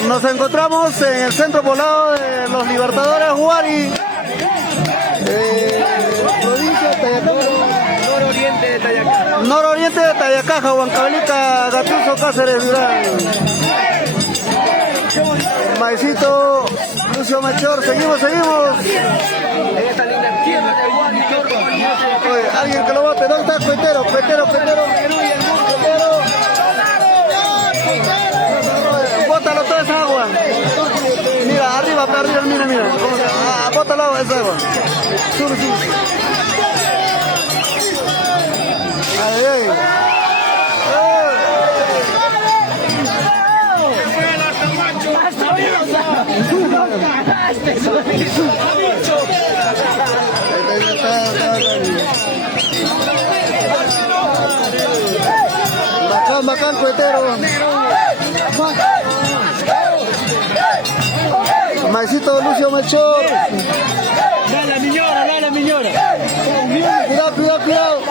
Nos encontramos en el centro poblado de los Libertadores Huari, provincia de Tayacaja. Nororiente de Tayacaja, Huancavelica, Gatuso, Cáceres, Durán. Maicito Lucio Melchor, seguimos. Esta linda tierra de Huari. Oye, alguien que lo bote, ¿dónde está Cuetero? Bótalo toda esa agua. Mira, arriba, mira. Bótalo esa agua. Sube. Ay. Bacán, Cuetero. Maicito Lucio Melchor. Dale, miñora, dale, miñora. Cuidado, cuidado, cuidado.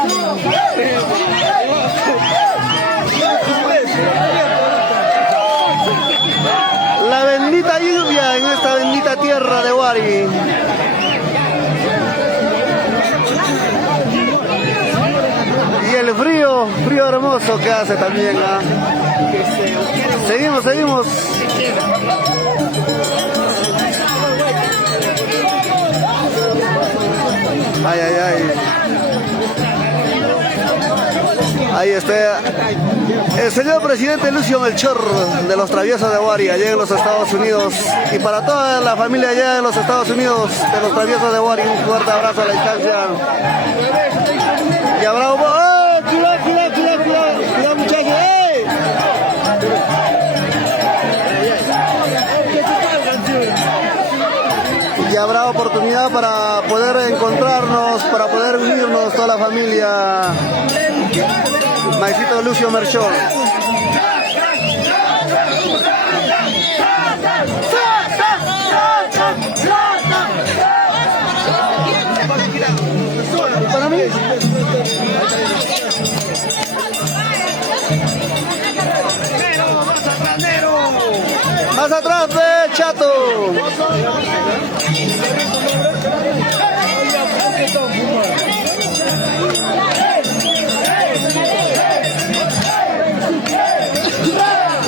La bendita lluvia en esta bendita tierra de Huari. Y el frío, frío hermoso que hace también. ¿Ah? Seguimos, seguimos. Ay, ay, ay. Ahí está el señor presidente Lucio Melchor de los Traviesos de Huari, allá en los Estados Unidos. Y para toda la familia allá en los Estados Unidos de los Traviesos de Huari, un fuerte abrazo a la distancia. Y habrá un... ¡Oh! ¡Cuidado, cuidado, cuidado, cuidado! ¡Cuidado, muchachos! ¡Eh! Y habrá oportunidad para poder encontrarnos, para poder unirnos toda la familia. Maicito Lucio Melchor. Para mí. Más atrás, ve, chato.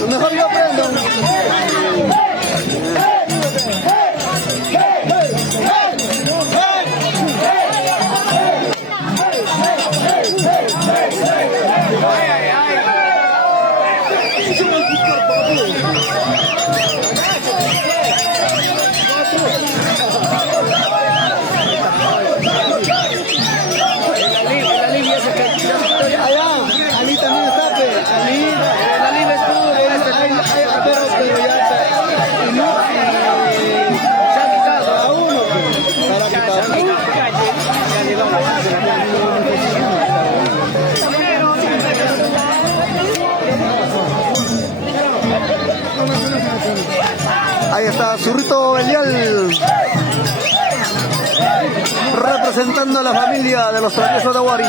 Mejor yo prendo. Ahí está Zurrito Belial, representando a la familia de los Traviesos de Huari.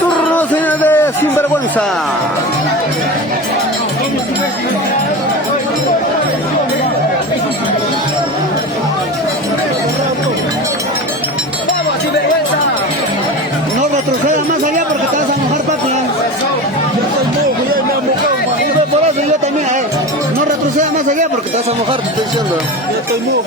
Turno de Sinvergüenza. ¡Vamos, sinvergüenza! No retrocedas más allá porque te vas a mojar, papi. Por eso yo también, no retrocedas más allá porque te vas a mojar, te estoy diciendo. Yo estoy muy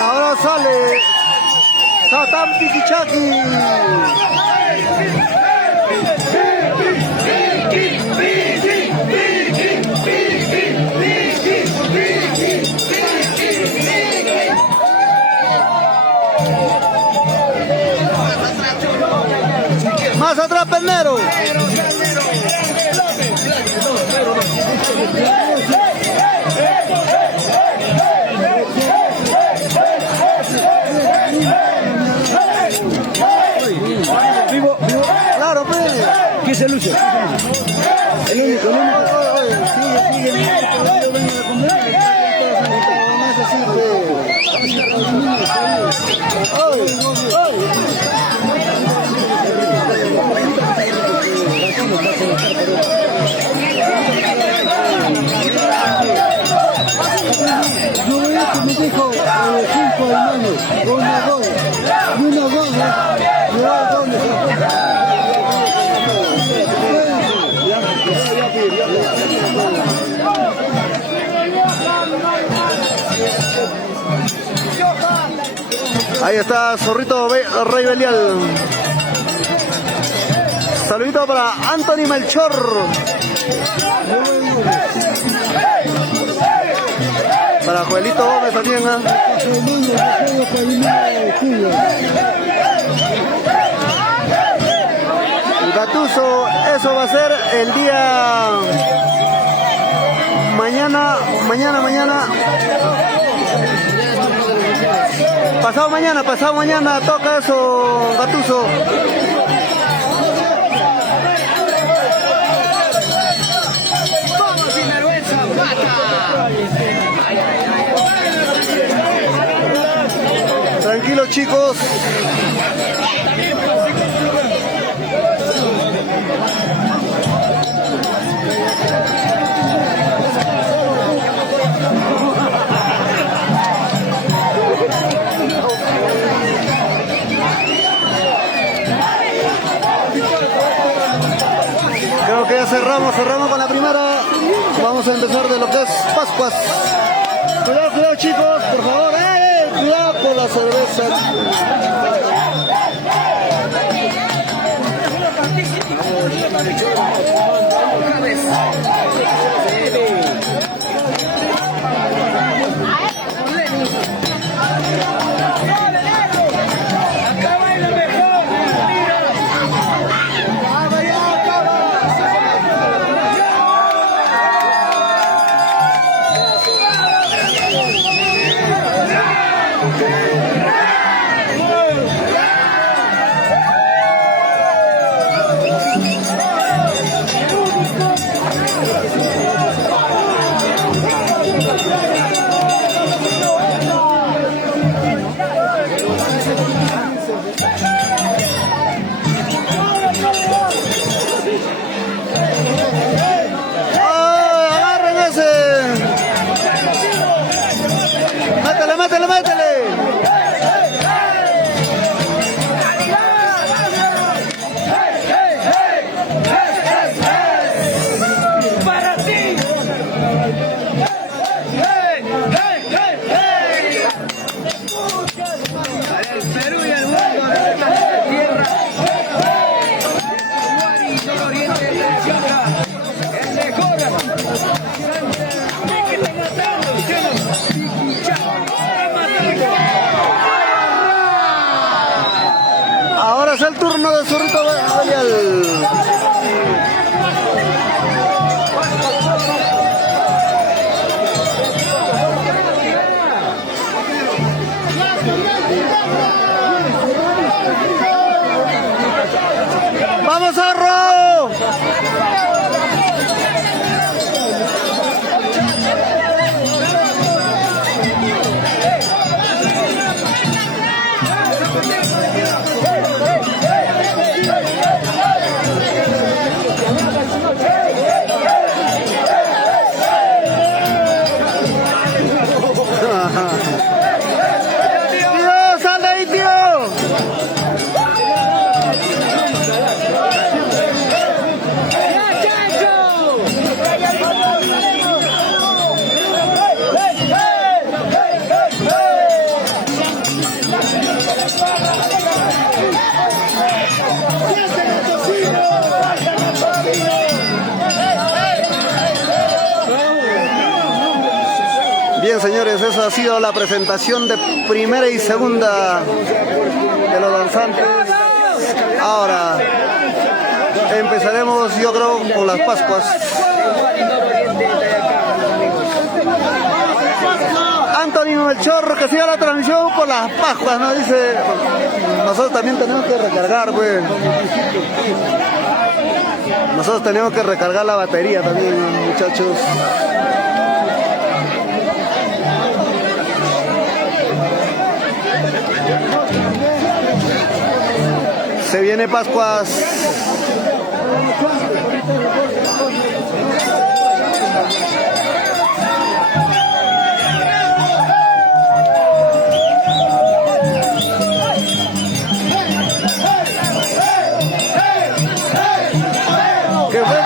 Ahora sale Satán Piquichaki. Más atrás, Pernero. vivo. Claro, pues. ¿Quién es el Lucio? El único, el único. Yo voy a que me dijo 5 hermanos, una gol, Ahí está Zorrito Rey Belial. Saludito para Anthony Melchor. Para Joelito Gómez también, ¿eh? El Gatuso, eso va a ser el día mañana. Pasado mañana toca eso, Gatuso. Vamos sin vergüenza, mata. Tranquilos, chicos. Creo que ya cerramos con la primera. Vamos a empezar de lo que es Pascuas. Cuidado, chicos, por favor. Cuidado con la cerveza. Métele. Para ti. Para el Perú y el mundo de esta tierra. Guari, nororiente de Chota. El mejor. Ahora es el turno de Zorrito Belial. ¡Vamos, Zorro! ¡Tío, sal de ahí, tío! Bien, señores, esa ha sido la presentación de primera y segunda de los danzantes. Ahora empezaremos, yo creo, con las Pascuas. Anthony Melchor, que siga la transmisión por las Pascuas, ¿no? Dice, nosotros también tenemos que recargar, pues. Nosotros tenemos que recargar la batería también, muchachos. Se viene Pascuas. ¿Qué fue?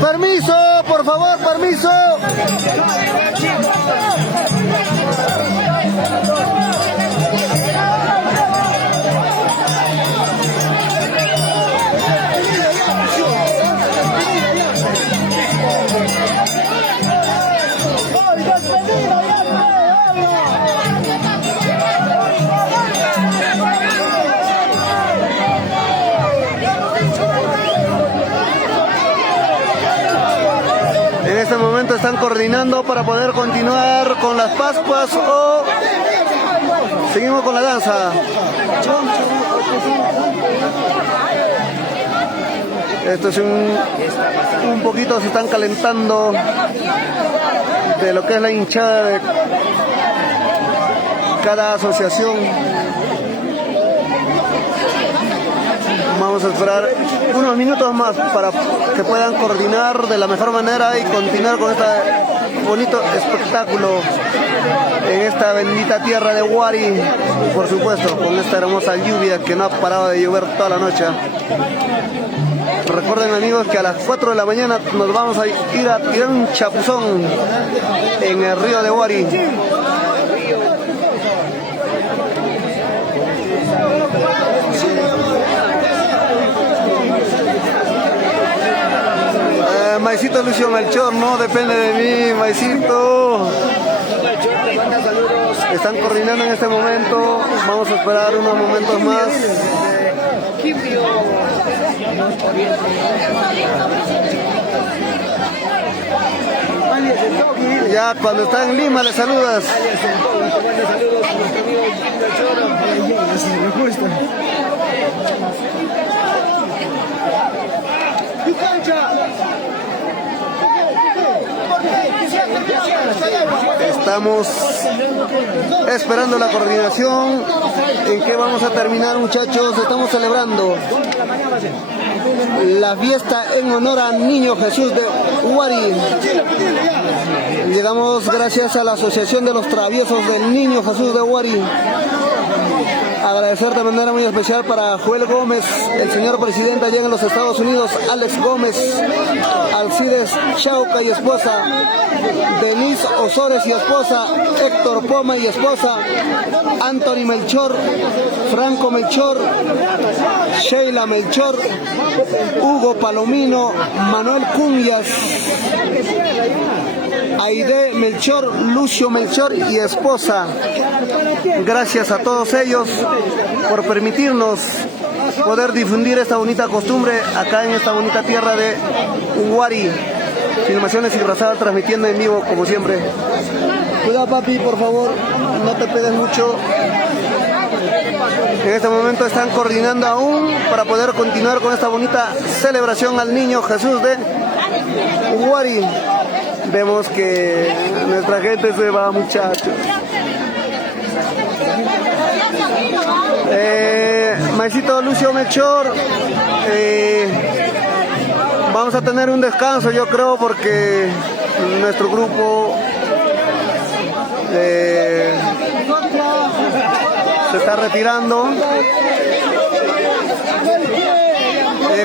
Permiso, por favor, permiso. este momento están coordinando para poder continuar con las Pascuas o seguimos con la danza. Esto es un poquito, se están calentando de lo que es la hinchada de cada asociación. Vamos a esperar unos minutos más para que puedan coordinar de la mejor manera y continuar con este bonito espectáculo en esta bendita tierra de Huari, por supuesto, con esta hermosa lluvia que no ha parado de llover toda la noche. Recuerden, amigos, que a las 4 de la mañana nos vamos a ir a tirar un chapuzón en el río de Huari. Maicito Lucio Melchor, no depende de mí, Maicito. Están coordinando en este momento. Vamos a esperar unos momentos más. Ya cuando está en Lima le saludas. Estamos esperando la coordinación. ¿En qué vamos a terminar, muchachos? Estamos celebrando la fiesta en honor al Niño Jesús de Huari. Llegamos gracias a la Asociación de los Traviesos del Niño Jesús de Huari. Agradecer de manera muy especial para Joel Gómez, el señor presidente allá en los Estados Unidos, Alex Gómez, Alcides Chauca y esposa, Denise Osores y esposa, Héctor Poma y esposa, Anthony Melchor, Franco Melchor, Sheila Melchor, Hugo Palomino, Manuel Cunyas, Aide Melchor, Lucio Melchor y esposa. Gracias a todos ellos por permitirnos poder difundir esta bonita costumbre acá en esta bonita tierra de Huari. Filmaciones y Razada transmitiendo en vivo como siempre. Cuidado, papi, por favor, no te pegues mucho. En este momento están coordinando aún para poder continuar con esta bonita celebración al Niño Jesús de Huari. Vemos que nuestra gente se va, muchachos. Maicito Lucio Melchor, vamos a tener un descanso, yo creo, porque nuestro grupo se está retirando.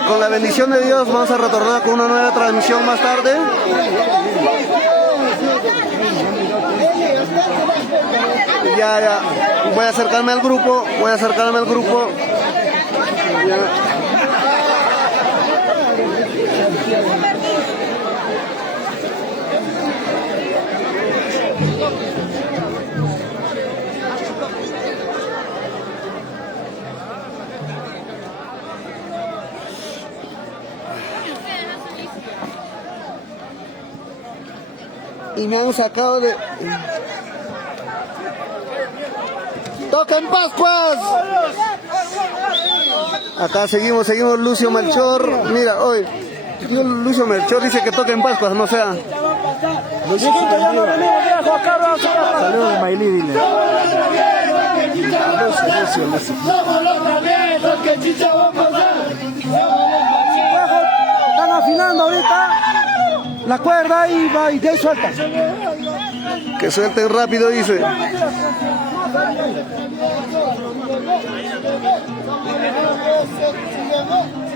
Con la bendición de Dios vamos a retornar con una nueva transmisión más tarde. Ya, voy a acercarme al grupo, Ya. Y me han sacado de... ¡Toquen Pascuas! Acá seguimos Lucio Melchor. Mira, hoy Lucio Melchor dice que toquen Pascuas, no sea. Saludos de Mailí, dile. Están afinando ahorita la cuerda y va y de ahí suelta. Que suelten rápido, dice.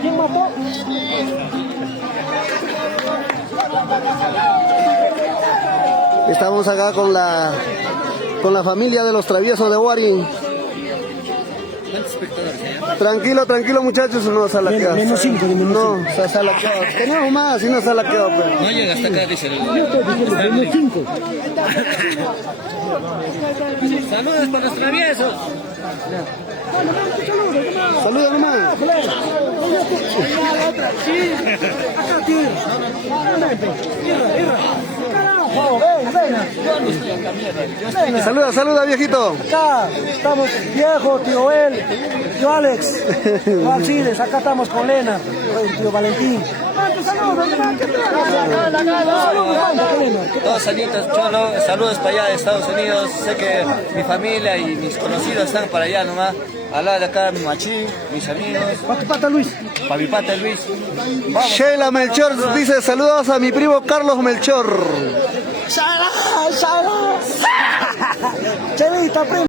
¿Quién mató? Estamos acá con la familia de los Traviesos de Huari. Tranquilo, tranquilo muchachos, no se ha laqueado. Menos 5, No, se ha laqueado. Tenemos más y no se ha laqueado. Pues. No llega hasta acá, dice el... Menos 5. Saludos para los traviesos. Saluda nomás. Saluda, saluda viejito. Acá estamos viejo, tío El, tío Alex, tío Alcides, acá estamos con Lena, tío Valentín. Todos añitos, Cholo, saludos para allá de Estados Unidos. Sé que mi familia y mis conocidos están para allá nomás. Al lado de acá, mi machín, mis amigos. Patipata Luis. Para mi pata Luis. Vamos. Sheila Melchor dice saludos a mi primo Carlos Melchor. Chelita, primo.